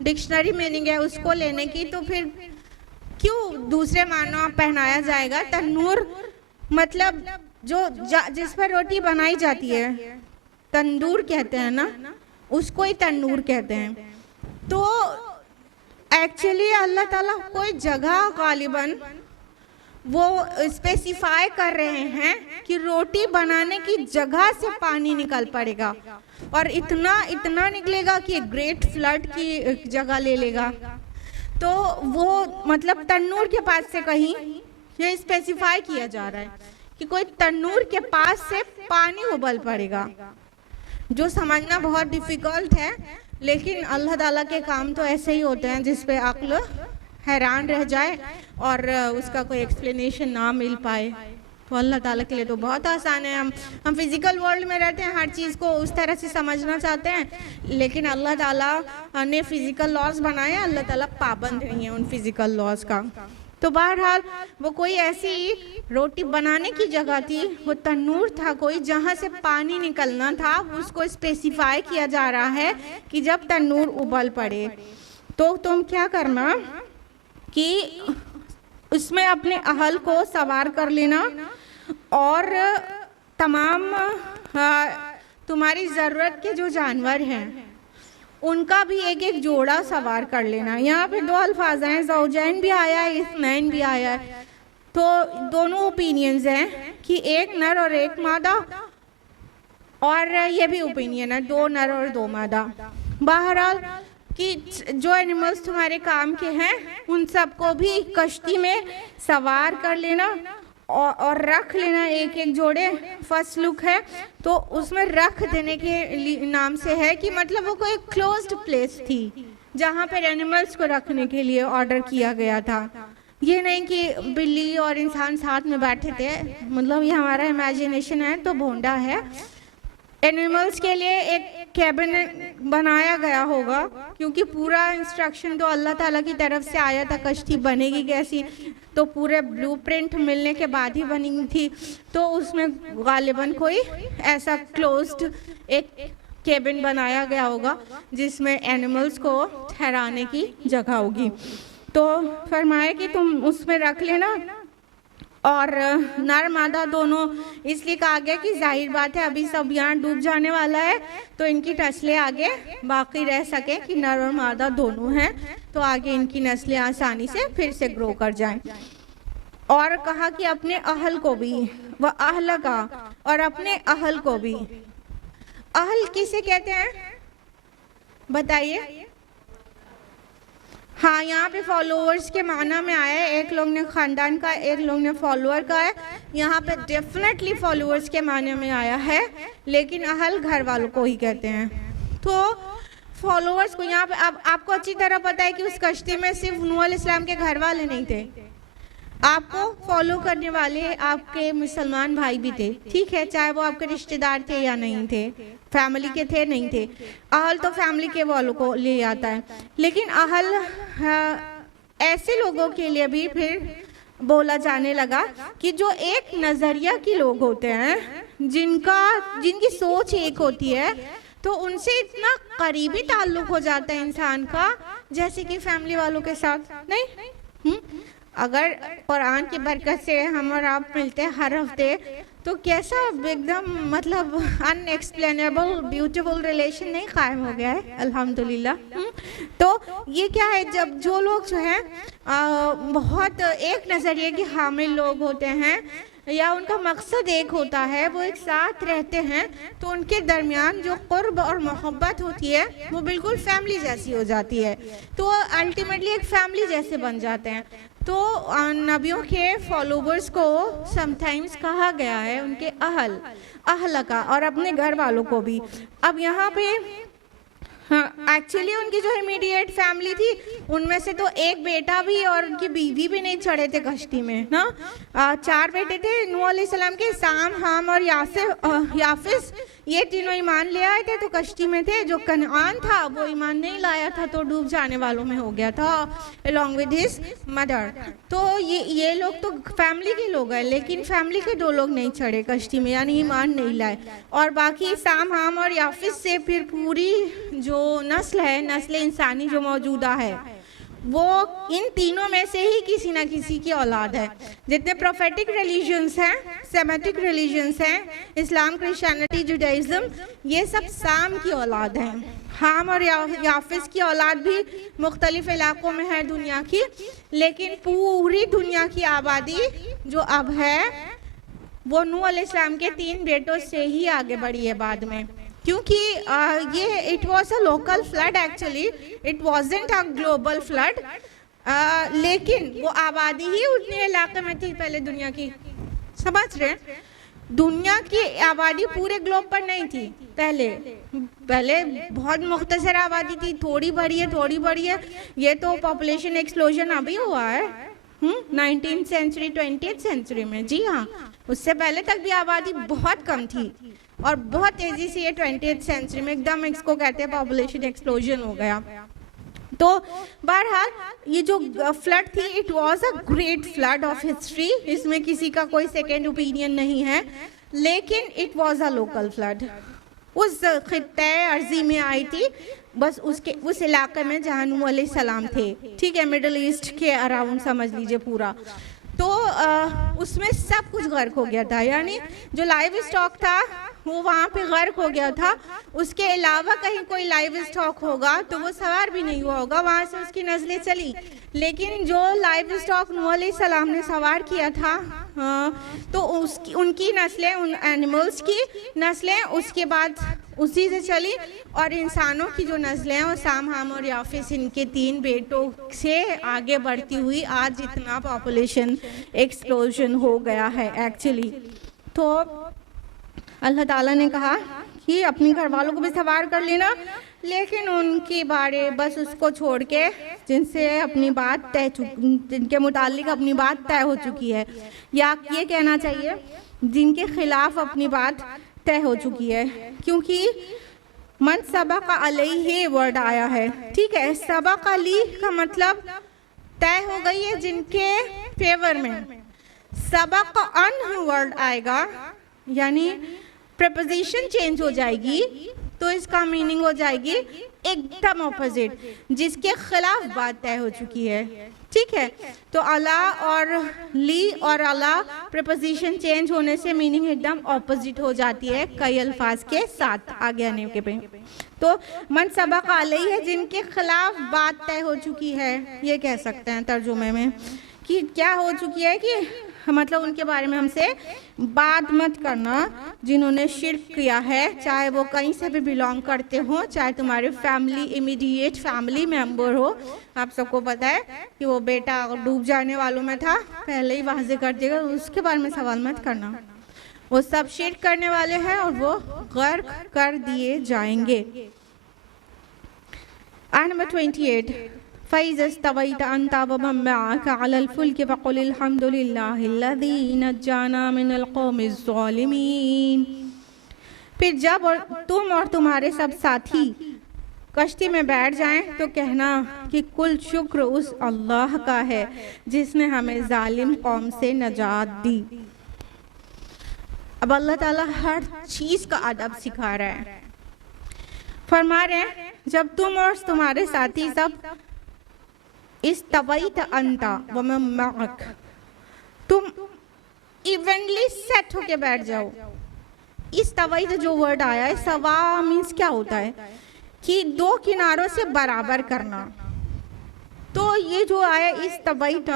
डिक्शनरी मीनिंग है उसको लेने की, तो फिर क्यों दूसरे माना पहनाया जाएगा। तन्नूर मतलब जो जिस पर रोटी बनाई जाती है, तंदूर कहते हैं ना, उसको ही तन्नूर कहते हैं। तो एक्चुअली अल्लाह ताला कोई जगह गालिबन वो स्पेसिफाई कर रहे हैं कि रोटी बनाने की जगह से पानी निकल पड़ेगा और इतना निकलेगा कि ग्रेट फ्लड की जगह ले लेगा। तो वो मतलब तन्नूर के पास से कहीं ये स्पेसिफाई किया जा रहा है कि कोई तन्नूर के पास से पानी उबल पड़ेगा, जो समझना बहुत डिफिकल्ट है, लेकिन अल्लाह ताला के काम तो ऐसे ही होते हैं जिस पे अक्ल हैरान रह जाए और उसका कोई एक्सप्लेनेशन ना मिल पाए। तो अल्लाह ताला के लिए तो बहुत आसान है। हम फिजिकल वर्ल्ड में रहते हैं, हर चीज़ को उस तरह से समझना चाहते हैं, लेकिन अल्लाह ताला ने फिजिकल लॉज बनाए, अल्लाह ताला पाबंद नहीं है उन फिजिकल लॉज का। तो बहरहाल वो कोई ऐसी रोटी बनाने की जगह थी, वो तन्नूर था कोई जहाँ से पानी निकलना था, उसको स्पेसिफाई किया जा रहा है कि जब तन्नूर उबल पड़े तो तुम क्या करना कि उसमें अपने अहल को सवार कर लेना और तमाम तुम्हारी ज़रूरत के जो जानवर हैं उनका भी एक एक जोड़ा सवार कर लेना। यहाँ पे दो अल्फाज हैं, ज़ौजैन भी आया है, इस्नैन भी आया है, तो दोनों ओपिनियंस हैं कि एक नर और एक मादा, और ये भी ओपिनियन है दो नर और दो मादा। बहरहाल कि जो एनिमल्स तुम्हारे काम के हैं उन सबको भी कश्ती में सवार कर लेना और रख लेना एक एक जोड़े। फर्स्ट लुक है तो उसमें रख देने के नाम से है कि मतलब वो कोई क्लोज्ड प्लेस थी जहाँ पर एनिमल्स को रखने के लिए ऑर्डर किया गया था। ये नहीं कि बिल्ली और इंसान साथ में बैठे थे, मतलब ये हमारा इमेजिनेशन है तो भोंडा है। एनिमल्स के लिए एक कैबिन बनाया गया होगा क्योंकि पूरा इंस्ट्रक्शन तो अल्लाह ताला की तरफ से आया था कश्ती बनेगी कैसी, तो पूरे ब्लूप्रिंट मिलने के बाद ही बनी थी। तो उसमें गालिबन कोई ऐसा क्लोज्ड एक कैबिन बनाया गया होगा जिसमें एनिमल्स को ठहराने की जगह होगी। तो फरमाया कि तुम उसमें रख लेना और नर मादा दोनों, इसलिए कहा गया कि जाहिर बात है अभी सब यहाँ डूब जाने वाला है तो इनकी नस्लें आगे बाकी रह सके कि नर और मादा दोनों हैं, तो आगे इनकी नस्लें आसानी से फिर से ग्रो कर जाएं। और कहा कि अपने अहल को भी, वह अहल का, और अपने अहल को भी। अहल किसे कहते हैं बताइए? हाँ, यहाँ पे फॉलोअर्स के माना में आया है, एक लोग ने खानदान का, एक लोग ने फॉलोअर का है। यहाँ पे डेफिनेटली फॉलोअर्स के माने में आया है, लेकिन अहल घर वालों को ही कहते हैं। तो फॉलोअर्स को यहाँ पे अब आपको अच्छी तरह पता है कि उस कश्ती में सिर्फ नूह अलैहिस्सलाम के घर वाले नहीं थे, आपको फॉलो करने वाले आपके मुसलमान भाई भी थे, ठीक है, चाहे वो आपके रिश्तेदार थे या नहीं थे, फैमिली के थे नहीं थे। अहल तो फैमिली के वालों को ले आता है, लेकिन अहल ऐसे लोगों के लिए भी फिर बोला जाने लगा कि जो एक नज़रिया के लोग होते हैं, जिनकी सोच एक होती है, तो उनसे इतना करीबी ताल्लुक हो जाता है इंसान का जैसे कि फैमिली वालों के साथ नहीं। अगर कुरान की बरकत से हम और आप मिलते हैं हर हफ्ते, तो कैसा एकदम मतलब अनएक्सप्लेनेबल ब्यूटीफुल रिलेशन नहीं कायम हो गया है अल्हम्दुलिल्लाह। तो ये क्या है, जब जो लोग जो हैं बहुत एक नज़रिए के हामिल लोग होते हैं या उनका मकसद एक होता है, वो एक साथ रहते हैं, तो उनके दरमियान जो कुर्ब और मोहब्बत होती है वो बिल्कुल फैमिली जैसी हो जाती है, तो अल्टीमेटली एक फैमिली जैसे बन जाते हैं। तो नबियों के फॉलोवर्स को समटाइम्स कहा गया है उनके अहल का, और अपने घर वालों को भी। अब यहाँ पे एक्चुअली उनकी जो इमीडिएट फैमिली थी उनमें से तो एक बेटा भी और उनकी बीवी भी नहीं चढ़े थे कश्ती में ना। 4 बेटे थे नूह अलैहिस्सलाम के, साम, हाम और याफिस, ये तीनों ईमान ले आए थे तो कश्ती में थे। जो कनान था वो ईमान नहीं लाया था तो डूब जाने वालों में हो गया था अलॉन्ग विद हिज मदर। तो ये लोग तो फैमिली के लोग हैं, लेकिन फैमिली के 2 लोग नहीं चढ़े कश्ती में, यानी ईमान नहीं लाए। और बाकी साम, हाम और याफिस से फिर पूरी जो नस्ल है, नस्ल इंसानी जो मौजूदा है, वो इन तीनों में से ही किसी ना किसी की औलाद है। जितने प्रोफेटिक रिलीजन्स हैं, सेमेटिक रिलीजन्स हैं, इस्लाम, क्रिश्चियनिटी, जुडाइज़म, ये सब साम की औलाद हैं। हाम और याफिस की औलाद भी मुख्तलिफ इलाकों में है दुनिया की, लेकिन पूरी दुनिया की आबादी जो अब है वो नूह अलैहिस्सलाम के 3 बेटों से ही आगे बढ़ी है बाद में, क्योंकि ये it was a local flood, actually it wasn't a global flood, लेकिन वो आबादी ही उतने इलाके में थी पहले दुनिया की, समझ रहे हैं? दुनिया की आबादी पूरे ग्लोब पर नहीं थी पहले बहुत मुख्तसर आबादी थी, थोड़ी बढ़ी है। ये तो पॉपुलेशन एक्सप्लोजन अभी हुआ है 19th सेंचुरी 20th सेंचुरी में, जी हाँ, उससे पहले तक भी आबादी बहुत कम थी और बहुत तेजी से ये 20th सेंचुरी में एकदम इसको कहते हैं पॉपुलेशन एक्सप्लोजन हो गया। तो बहरहाल ये जो फ्लड थी, it was a great flood of history, इसमें किसी का कोई सेकेंड ओपिनियन नहीं है, लेकिन it was a local flood. उस खित्ते अर्जी में आई थी, बस उस इलाके में जहाँ नूह अलैहिस्सलाम थे, ठीक है, मिडल ईस्ट के अराउंड समझ लीजिए पूरा। तो उसमें सब कुछ गर्क हो गया था, यानी जो लाइव स्टॉक था वो वहाँ पे गर्क हो गया था। उसके अलावा कहीं कोई लाइव स्टॉक होगा तो वो सवार भी नहीं हुआ होगा, वहाँ से उसकी नस्लें चली, लेकिन जो लाइव स्टॉक नूह अलैहिस्सलाम ने सवार किया था तो उनकी नस्लें, उन एनिमल्स की नस्लें उसके बाद उसी से चली, और इंसानों की जो नस्लें हैं वो साम, हाम और याफिस, इनके 3 बेटों से आगे बढ़ती हुई आज इतना पॉपुलेशन एक्सप्लोजन हो गया है एक्चुअली। तो अल्लाह ताला ने कहा कि अपनी घर वालों को भी सवार कर लेना, लेकिन उनके बारे बस उसको छोड़ के जिनसे अपनी बात जिनके मुतालिक अपनी बात तय हो चुकी है, या ये कहना चाहिए जिनके खिलाफ अपनी बात तय हो चुकी है, क्योंकि मन सबक अलैहि वर्ड आया है, ठीक है। सबक अली का मतलब तय हो गई है जिनके फेवर में। सबक अन वर्ड आएगा, यानी प्रपोजिशन चेंज हो जाएगी, तो इसका मीनिंग हो जाएगी एकदम ऑपोजिट, जिसके खिलाफ बात तय हो चुकी है, ठीक है। तो अला और ली और अला प्रपोजिशन चेंज होने से मीनिंग एकदम ऑपोजिट हो जाती है कई अल्फाज के साथ आगे आने के पे। तो मन सबक अलैहि है जिनके खिलाफ बात तय हो चुकी है, ये कह सकते हैं तर्जुमे में कि क्या हो चुकी है, कि मतलब उनके बारे में हमसे बात मत करना जिन्होंने शिर्क किया है, चाहे वो कहीं से भी बिलोंग करते हो, चाहे तुम्हारे फैमिली इमीडिएट फैमिली मेंबर हो। आप सबको पता है कि वो बेटा डूब जाने वालों में था, पहले ही वाज़े कर देगा, उसके बारे में सवाल मत करना, वो सब शिर्क करने वाले हैं और वो गर्क कर दिए जाएंगे। आयत नंबर 28, फ़इज़ा इस्तवैत अंत वमन मअक अलल फुल्क फ़क़ुल अल्हम्दुलिल्लाहिल्लज़ी नज्जाना मिनल क़ौमिज़ ज़ालिमीन। फिर जब तुम और तुम्हारे सब साथी कश्ती में बैठ जाएं तो कहना कि कुल शुक्र उस अल्लाह का है जिसने हमें जालिम कौम से नजात दी। अब अल्लाह ताला हर चीज़ का अदब सिखा रहा है, फरमा रहे हैं जब तुम और तुम्हारे साथी सब इस्तवैत अंता वमन मअक, तुम इवनली सेट होके बैठ जाओ। इस्तवैत जो वर्ड आया है, सवा मीन्स क्या होता है कि 2 किनारों से बराबर करना, तो ये जो आया इस्तवैत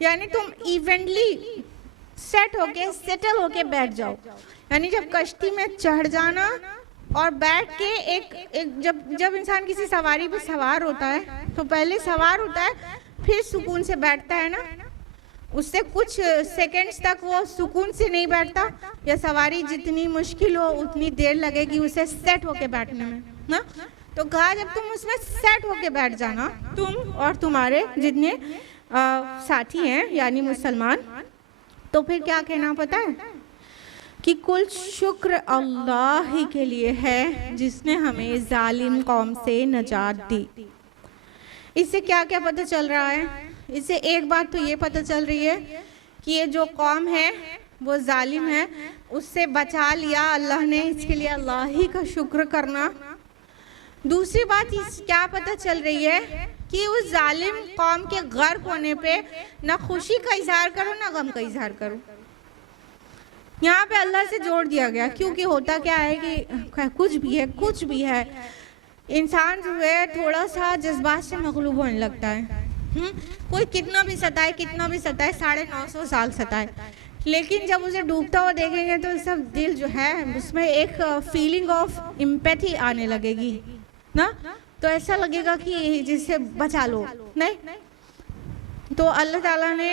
यानी तुम इवनली सेट होके सेटल होके बैठ जाओ, यानी जब कश्ती में चढ़ जाना और बैठ के एक जब इंसान किसी सवारी पे सवार होता है तो पहले सवार होता है फिर सुकून से बैठता है ना, उससे कुछ सेकंड्स तक वो सुकून से नहीं बैठता, या सवारी जितनी मुश्किल हो उतनी देर लगेगी उसे सेट होके बैठने में ना। तो कहा जब तुम उसमें सेट होके बैठ जाना, तुम और तुम्हारे जितने साथी हैं यानी मुसलमान, तो फिर क्या कहना पता है कि कुल शुक्र अल्लाह ही के लिए है जिसने हमें जालिम कौम से नजात दी। इससे क्या क्या पता चल रहा है? इससे एक बात तो ये पता चल रही है कि ये जो कौम है वो जालिम है, उससे बचा लिया अल्लाह ने, इसके लिए अल्लाह ही का शुक्र करना। दूसरी बात क्या पता चल रही है कि उस जालिम कौम के गर्क होने पे ना खुशी का इजहार करो ना गम का इजहार करो। यहाँ पे अल्लाह से जोड़ दिया गया, क्योंकि होता क्या है कि कुछ भी है इंसान जो है थोड़ा सा जज्बात से मगलूब होने लगता है। कोई कितना भी सताए 950 साल सताए, लेकिन जब उसे डूबता हुआ देखेंगे तो सब दिल जो है उसमें एक फीलिंग ऑफ एम्पैथी आने लगेगी ना, तो ऐसा लगेगा कि जिससे बचा लो। नहीं तो अल्लाह ताला ने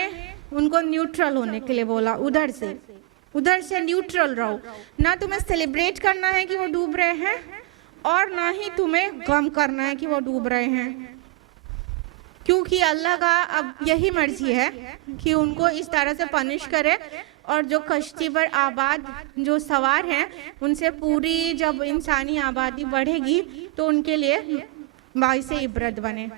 उनको न्यूट्रल होने के लिए बोला, उधर से न्यूट्रल रहो। ना तुम्हें सेलिब्रेट करना है कि वो डूब रहे हैं और ना ही तुम्हें गम करना है कि वो डूब रहे हैं, क्योंकि अल्लाह का अब यही मर्जी है कि उनको इस तरह से पनिश करे और जो कश्ती पर आबाद जो सवार हैं उनसे पूरी जब इंसानी आबादी बढ़ेगी तो उनके लिए बाइस इबरत बने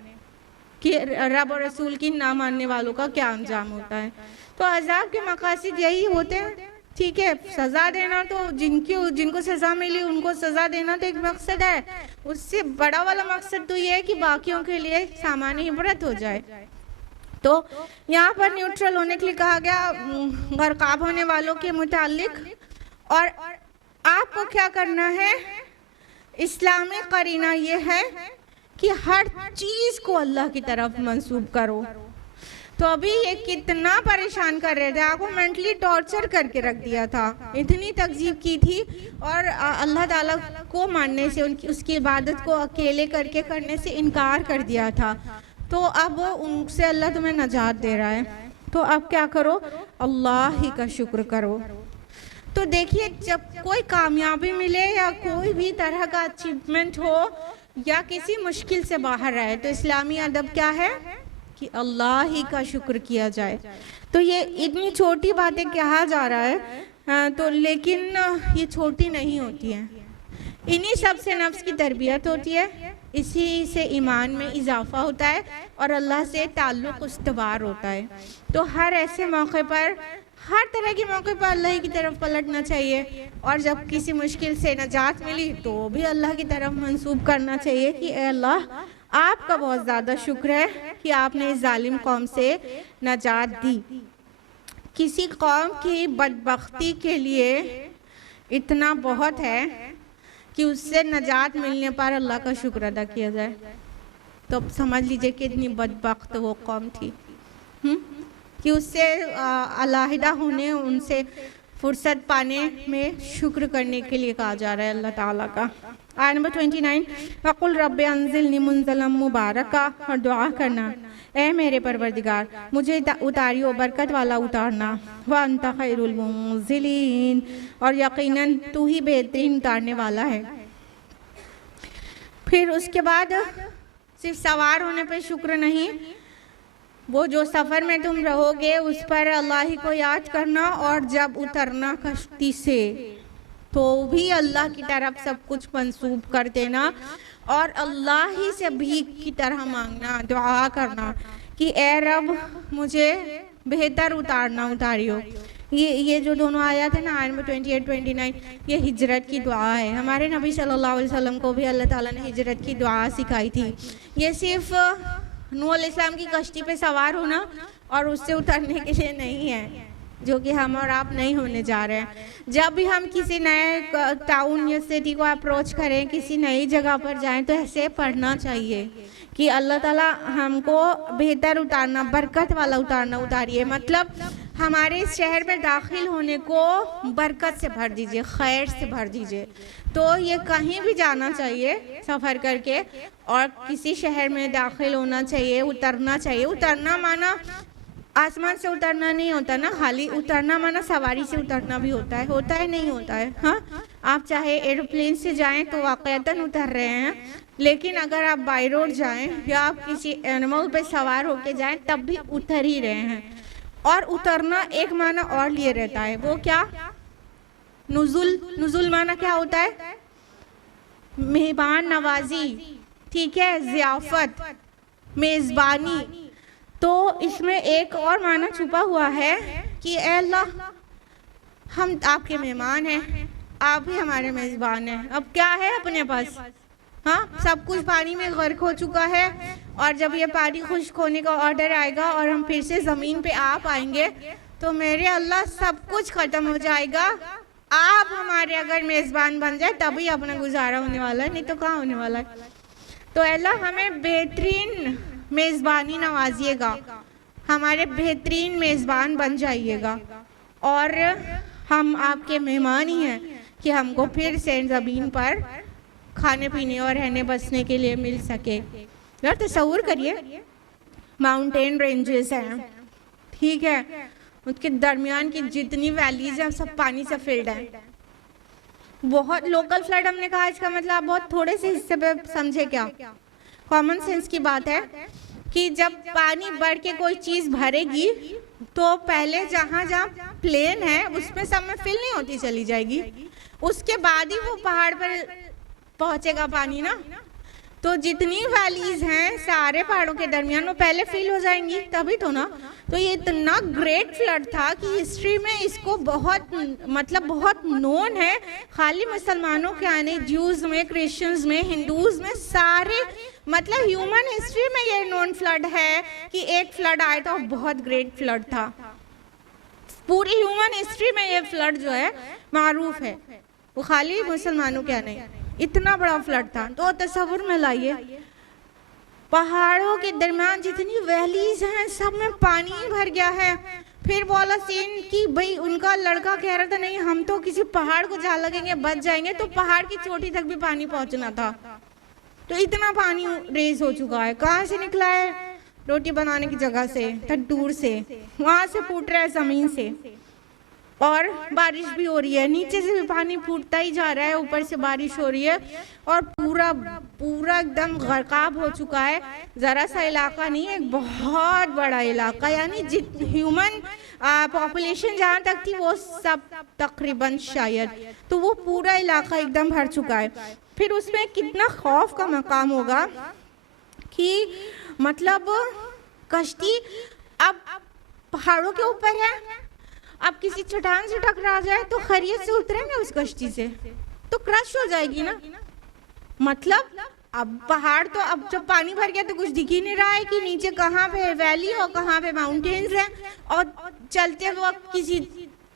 कि रब और रसूल की ना मानने वालों का क्या अंजाम होता है। तो अजाब के मकासद यही होते हैं, ठीक है। सज़ा देना तो जिनको सज़ा मिली उनको सज़ा देना तो एक मकसद है, उससे बड़ा वाला मकसद तो ये है कि बाकियों के लिए सामान्य इबरत हो जाए। तो यहाँ पर न्यूट्रल होने के लिए कहा गया गरकाब होने वालों के मुतालिक। और आपको क्या करना है, इस्लामी करीना ये है कि हर चीज़ को अल्लाह की तरफ मंसूब करो। तो अभी ये कितना परेशान कर रहे थे, आपको मेंटली टॉर्चर करके रख दिया था, इतनी तकजीब की थी और अल्लाह ताला को मानने से उसकी इबादत को अकेले करके करने से इनकार कर दिया था। तो अब उनसे अल्लाह तुम्हें नजात दे रहा है, तो अब क्या करो, अल्लाह ही का शुक्र करो। तो देखिए जब कोई कामयाबी मिले या कोई भी तरह का अचीवमेंट हो या किसी मुश्किल से बाहर आए तो इस्लामी अदब क्या है कि अल्लाह ही का शुक्र किया जाए। तो ये इतनी छोटी बातें कहा जा रहा है तो लेकिन ये छोटी नहीं होती हैं, इन्हीं सब से नफ्स की तरबियत होती है, इसी से ईमान में इजाफा होता है और अल्लाह से ताल्लुक़ उस्तवार होता है। तो हर ऐसे मौके पर, हर तरह के मौके पर अल्लाह की तरफ पलटना चाहिए और जब किसी मुश्किल से नजात मिली तो भी अल्लाह की तरफ मंसूब करना चाहिए कि ए अल्लाह आपका बहुत ज़्यादा शुक्र है कि आपने इस जालिम कौम से नजात दी। किसी कौम की बदबख्ती के लिए इतना बहुत है कि उससे नजात मिलने पर अल्लाह का शुक्र अदा किया जाए। तो अब समझ लीजिए कि इतनी बदबख्त वो कौम थी कि उससे अलहदा होने, उनसे फुर्सत पाने में शुक्र करने के लिए कहा जा रहा है अल्लाह ताला का। आयत नंबर 29, वक़ुल रब्बि अंज़िलनी मुनज़लन मुबारका, और दुआ करना ए मेरे परवरदिगार मुझे उतारियो बरकत वाला उतारना, व अंता खैरुल मुंज़िलीन, और यकीनन तू ही बेहतरीन उतारने वाला है। फिर उसके बाद सिर्फ सवार होने पे शुक्र नहीं, वो जो सफ़र में तुम रहोगे उस पर अल्लाह ही को याद करना, और जब उतरना कश्ती से तो भी अल्लाह की तरफ सब कुछ मंसूब कर देना और अल्लाह ही से भीख की तरह मांगना, दुआ करना कि ए रब मुझे बेहतर उतारियो। ये जो दोनों आयत है ना, आयत में 28-29, ये हिजरत की दुआ है। हमारे नबी सल्लल्लाहु अलैहि वसल्लम को भी अल्लाह ताला ने हिजरत की दुआ सिखाई थी। ये सिर्फ नूह अलैहिस्सलाम की कश्ती पे सवार होना और उससे उतरने के लिए नहीं है, जो कि हम और आप नहीं होने जा रहे हैं। जब भी हम किसी नए टाउन या सिटी को अप्रोच करें, किसी नई जगह पर जाएं, तो ऐसे पढ़ना चाहिए कि अल्लाह ताला हमको बेहतर उतारना, बरकत वाला उतारिए। मतलब हमारे इस शहर में दाखिल होने को बरकत से भर दीजिए, खैर से भर दीजिए। तो ये कहीं भी जाना चाहिए सफ़र करके और किसी शहर में दाखिल होना चाहिए, उतरना चाहिए। उतरना माना आसमान से उतरना नहीं होता ना, खाली उतरना माना सवारी से उतरना भी होता है नहीं होता है। हाँ, आप चाहे एरोप्लेन से जाएं तो वाक़तन उतर रहे हैं, लेकिन अगर आप बाई रोड जाएं या आप किसी एनिमल पे सवार होके जाएं तब भी उतर ही रहे हैं। और उतरना एक माना और लिए रहता है, वो क्या, नुजुल माना क्या होता है, मेहमान नवाजी, ठीक है, ज़ियाफ़त, मेज़बानी। तो इसमें एक और माना छुपा हुआ है कि ए अल्लाह हम आपके मेहमान हैं, आप ही हमारे मेज़बान हैं। अब क्या है अपने पास, हाँ, सब कुछ पानी में गर्क हो चुका है और जब ये पानी खुश्क होने का ऑर्डर आएगा और हम फिर से ज़मीन पे आ पाएंगे तो मेरे अल्लाह सब कुछ ख़त्म हो जाएगा। आप हमारे अगर मेज़बान बन जाए तभी अपना गुजारा होने वाला है, नहीं तो कहाँ होने वाला है। तो अल्लाह हमें बेहतरीन मेज़बानी नवाजिएगा, हमारे बेहतरीन मेज़बान बन जाइएगा और हम आपके मेहमान ही हैं कि हमको फिर से ज़मीन पर खाने पीने और रहने बसने के लिए मिल सके। यार तसव्वुर करिए, माउंटेन रेंजेस हैं, ठीक है, उसके दरमियान की जितनी वैलीज हैं सब पानी से फिल्ड हैं। बहुत लोकल फ्लड हमने कहा, इसका मतलब आप बहुत थोड़े से हिस्से पे समझे क्या? कॉमन सेंस की बात है कि जब पानी बढ़ के कोई चीज़ भरेगी तो पहले जहाँ जहाँ प्लेन है उसमें सब में फिल नहीं होती चली जाएगी, उसके बाद ही वो पहाड़ पर पहुँचेगा पानी ना। तो जितनी वैलीज हैं सारे पहाड़ों के दरमियान वो पहले फिल हो जाएंगी तभी तो ना। तो ये इतना ग्रेट फ्लड था कि हिस्ट्री में इसको बहुत मतलब बहुत नोन है, खाली मुसलमानों के आने, ज्यूज़ में, क्रिश्चियंस में, हिंदूज़ में, सारे मतलब ह्यूमन हिस्ट्री में ये नोन फ्लड है कि एक फ्लड आया था, बहुत ग्रेट फ्लड था। पूरी ह्यूमन हिस्ट्री में ये फ्लड जो है मारूफ है, वो खाली मुसलमानों के आने, इतना बड़ा फ्लड था। तो तस्वुर में लाइए, पहाड़ों के दरमियान जितनी वैलीज हैं सब में पानी भर गया है। फिर बोला सीन कि भाई उनका लड़का कह रहा था नहीं हम तो किसी पहाड़ को जा लगेंगे बच जाएंगे, तो पहाड़ की चोटी तक भी पानी पहुंचना था। तो इतना पानी रेज हो चुका है। कहाँ से निकला है? रोटी बनाने की जगह से, तटूर से, वहां से फूट रहा है जमीन से, और बारिश भी हो रही है, नीचे से भी पानी फूटता ही जा रहा है, ऊपर से बारिश हो रही है और पूरा पूरा एकदम गर्काब हो चुका है। ज़रा सा इलाका नहीं, एक बहुत बड़ा इलाका, यानी जित ह्यूमन पॉपुलेशन जहाँ तक थी वो सब तकरीबन शायद, तो वो पूरा इलाका एकदम भर चुका है। फिर उसमें कितना खौफ का मकाम होगा कि मतलब कश्ती अब पहाड़ों के ऊपर है, अब किसी चट्टान से टकरा जाए तो खैरियत से उतरेंगे उस कश्ती से तो क्रश हो जाएगी ना। मतलब अब पहाड़ तो अब जब पानी भर गया तो कुछ दिख ही नहीं रहा है कि नीचे कहाँ पे वैली और कहाँ पे माउंटेन्स हैं, और चलते वक्त किसी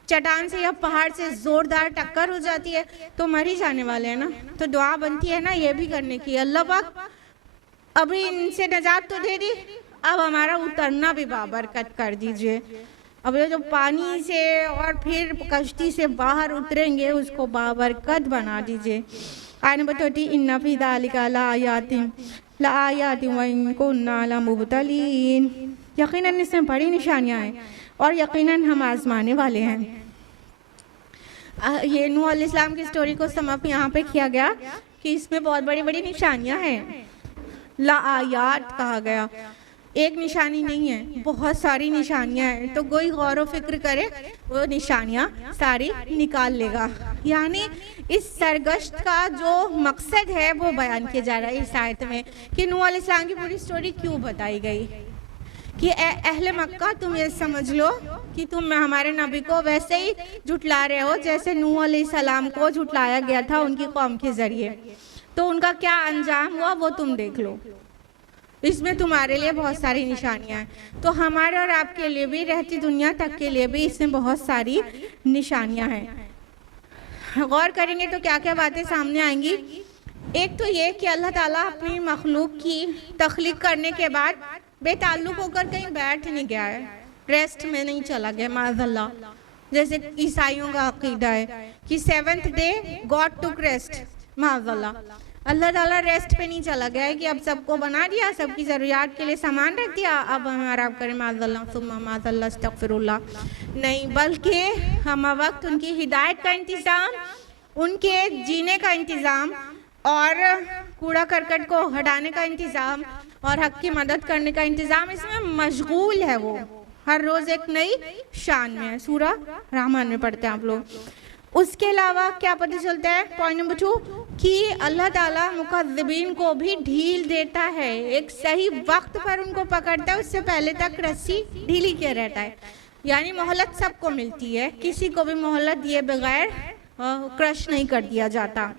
चट्टान से या पहाड़ से जोरदार टक्कर हो जाती है तो मर ही जाने वाले हैं ना। तो दुआ बनती है ना ये भी करने की, अल्लाह पाक अभी इनसे नजात तो दे दी, अब हमारा उतरना भी बाबरकत कर दीजिए। अब ये जो पानी से और फिर कश्ती से बाहर उतरेंगे उसको बाबरकत बना दीजिए। आयत नंबर 30, इन्ना फी ज़ालिका लआयातिन व इन कुन्ना लमुब्तलीन, यकीनन इसमें बड़ी निशानियाँ हैं और यकीनन हम आजमाने वाले हैं। ये नूह अलैहिस्सलाम की स्टोरी को समाप्त यहाँ पे किया गया कि इसमें बहुत बड़ी बड़ी निशानियाँ हैं। लआयात कहा गया, एक निशानी नहीं है, बहुत सारी निशानियां हैं। तो कोई गौर व फिक्र करे वो निशानियां सारी निकाल लेगा। यानी इस सरगश्त का जो मकसद है वो बयान किया जा रहा है इस आयत में कि नूह अलैहिस्सलाम की पूरी स्टोरी क्यों बताई गई कि अहले मक्का तुम ये समझ लो कि तुम हमारे नबी को वैसे ही झुटला रहे हो जैसे नूह अलैहिस्सलाम को झुटलाया गया था उनकी कौम के जरिए। तो उनका क्या अंजाम हुआ वो तुम देख लो, इसमें तुम्हारे लिए बहुत सारी निशानियां हैं। तो हमारे और आपके लिए भी, रहती दुनिया तक के लिए भी इसमें बहुत सारी निशानियां हैं। गौर करेंगे तो क्या क्या बातें सामने आएंगी। एक तो ये कि अल्लाह ताला अपनी मखलूक की तख्लीक करने के बाद बेताल्लुक होकर कहीं बैठ नहीं गया है, रेस्ट में नहीं चला गया माज़अल्लाह, जैसे ईसाइयों का अकीदा है कि 7th डे गॉड टुक रेस्ट। माज़अल्लाह अल्लाह ताला रेस्ट पे नहीं चला गया है कि अब सबको बना दिया, सबकी ज़रूरियात के लिए सामान रख दिया, अब हम आराम करें माज़अल्लाह सुम्मा माज़अल्लाह अस्तग़फिरुल्लाह, नहीं, बल्कि हम वक्त उनकी हिदायत का इंतज़ाम, उनके जीने का इंतज़ाम और कूड़ा करकट को हटाने का इंतज़ाम और हक की मदद करने का इंतज़ाम, इसमें मशगूल है। वो हर रोज़ एक नई शान में है। सूरा रहमान में पढ़ते हैं आप लोग। उसके अलावा क्या पता चलता है, पॉइंट नंबर 2, कि अल्लाह ताला मुकज़्ज़िबीन को भी ढील देता है, एक सही वक्त पर उनको पकड़ता है, उससे पहले तक रस्सी ढीली किया रहता है। यानी मोहलत सबको मिलती है, किसी को भी मोहलत दिए बगैर क्रश नहीं कर दिया जाता।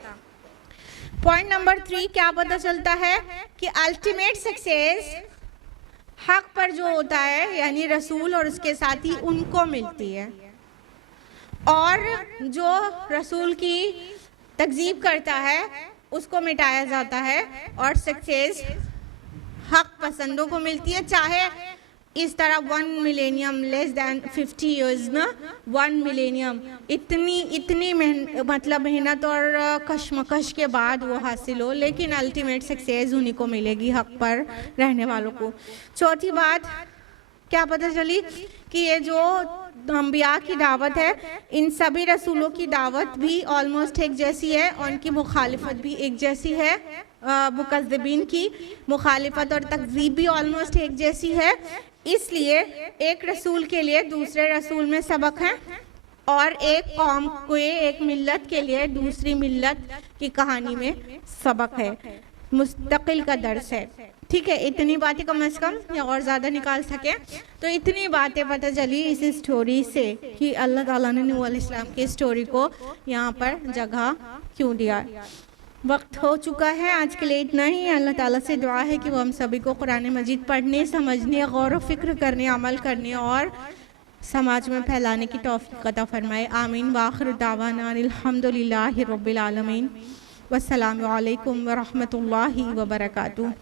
पॉइंट नंबर 3 क्या पता चलता है कि अल्टीमेट सक्सेस हक पर जो होता है यानी रसूल और उसके साथी उनको मिलती है, और जो रसूल की तकज़ीब करता है उसको मिटाया जाता है, और सक्सेस हक पसंदों को मिलती है। चाहे इस तरह 1 मिलेनियम लेस दैन 50 ईयर्स ना, 1 मिलेनियम इतनी मतलब मेहनत और कशमकश के बाद वो हासिल हो, लेकिन अल्टीमेट सक्सेस उन्हीं को मिलेगी हक पर रहने वालों को। चौथी बात क्या पता चली कि ये जो अंबिया की दावत है, इन सभी रसूलों की दावत भी ऑलमोस्ट एक जैसी है और उनकी मुखालिफत भी एक जैसी है। मुकज़्ज़िबीन की मुखालिफत और तकज़ीब भी ऑलमोस्ट एक जैसी है। इसलिए एक रसूल के लिए दूसरे रसूल में सबक है, और एक कौम को, एक मिल्लत के लिए दूसरी मिल्लत की कहानी में सबक है, मुस्तकिल का दर्स है। ठीक है, इतनी बातें कम से कम या और ज़्यादा निकाल सके तो इतनी बातें पता चली इस स्टोरी से कि अल्लाह ताला ने नूह अलैहिस्सलाम की स्टोरी को यहाँ पर जगह क्यों दिया। वक्त हो चुका है, आज के लिए इतना ही। अल्लाह ताला से दुआ है कि वो हम सभी को कुरान मजीद पढ़ने, समझने, गौर व फिक्र करने, अमल करने और समाज में फैलाने की तौफीक अता फरमाए। आमीन। वाखिर दावाना अल्हम्दुलिल्लाहि रब्बिल आलमीन। वस्सलामु अलैकुम व रहमतुल्लाहि व बरकातुहू।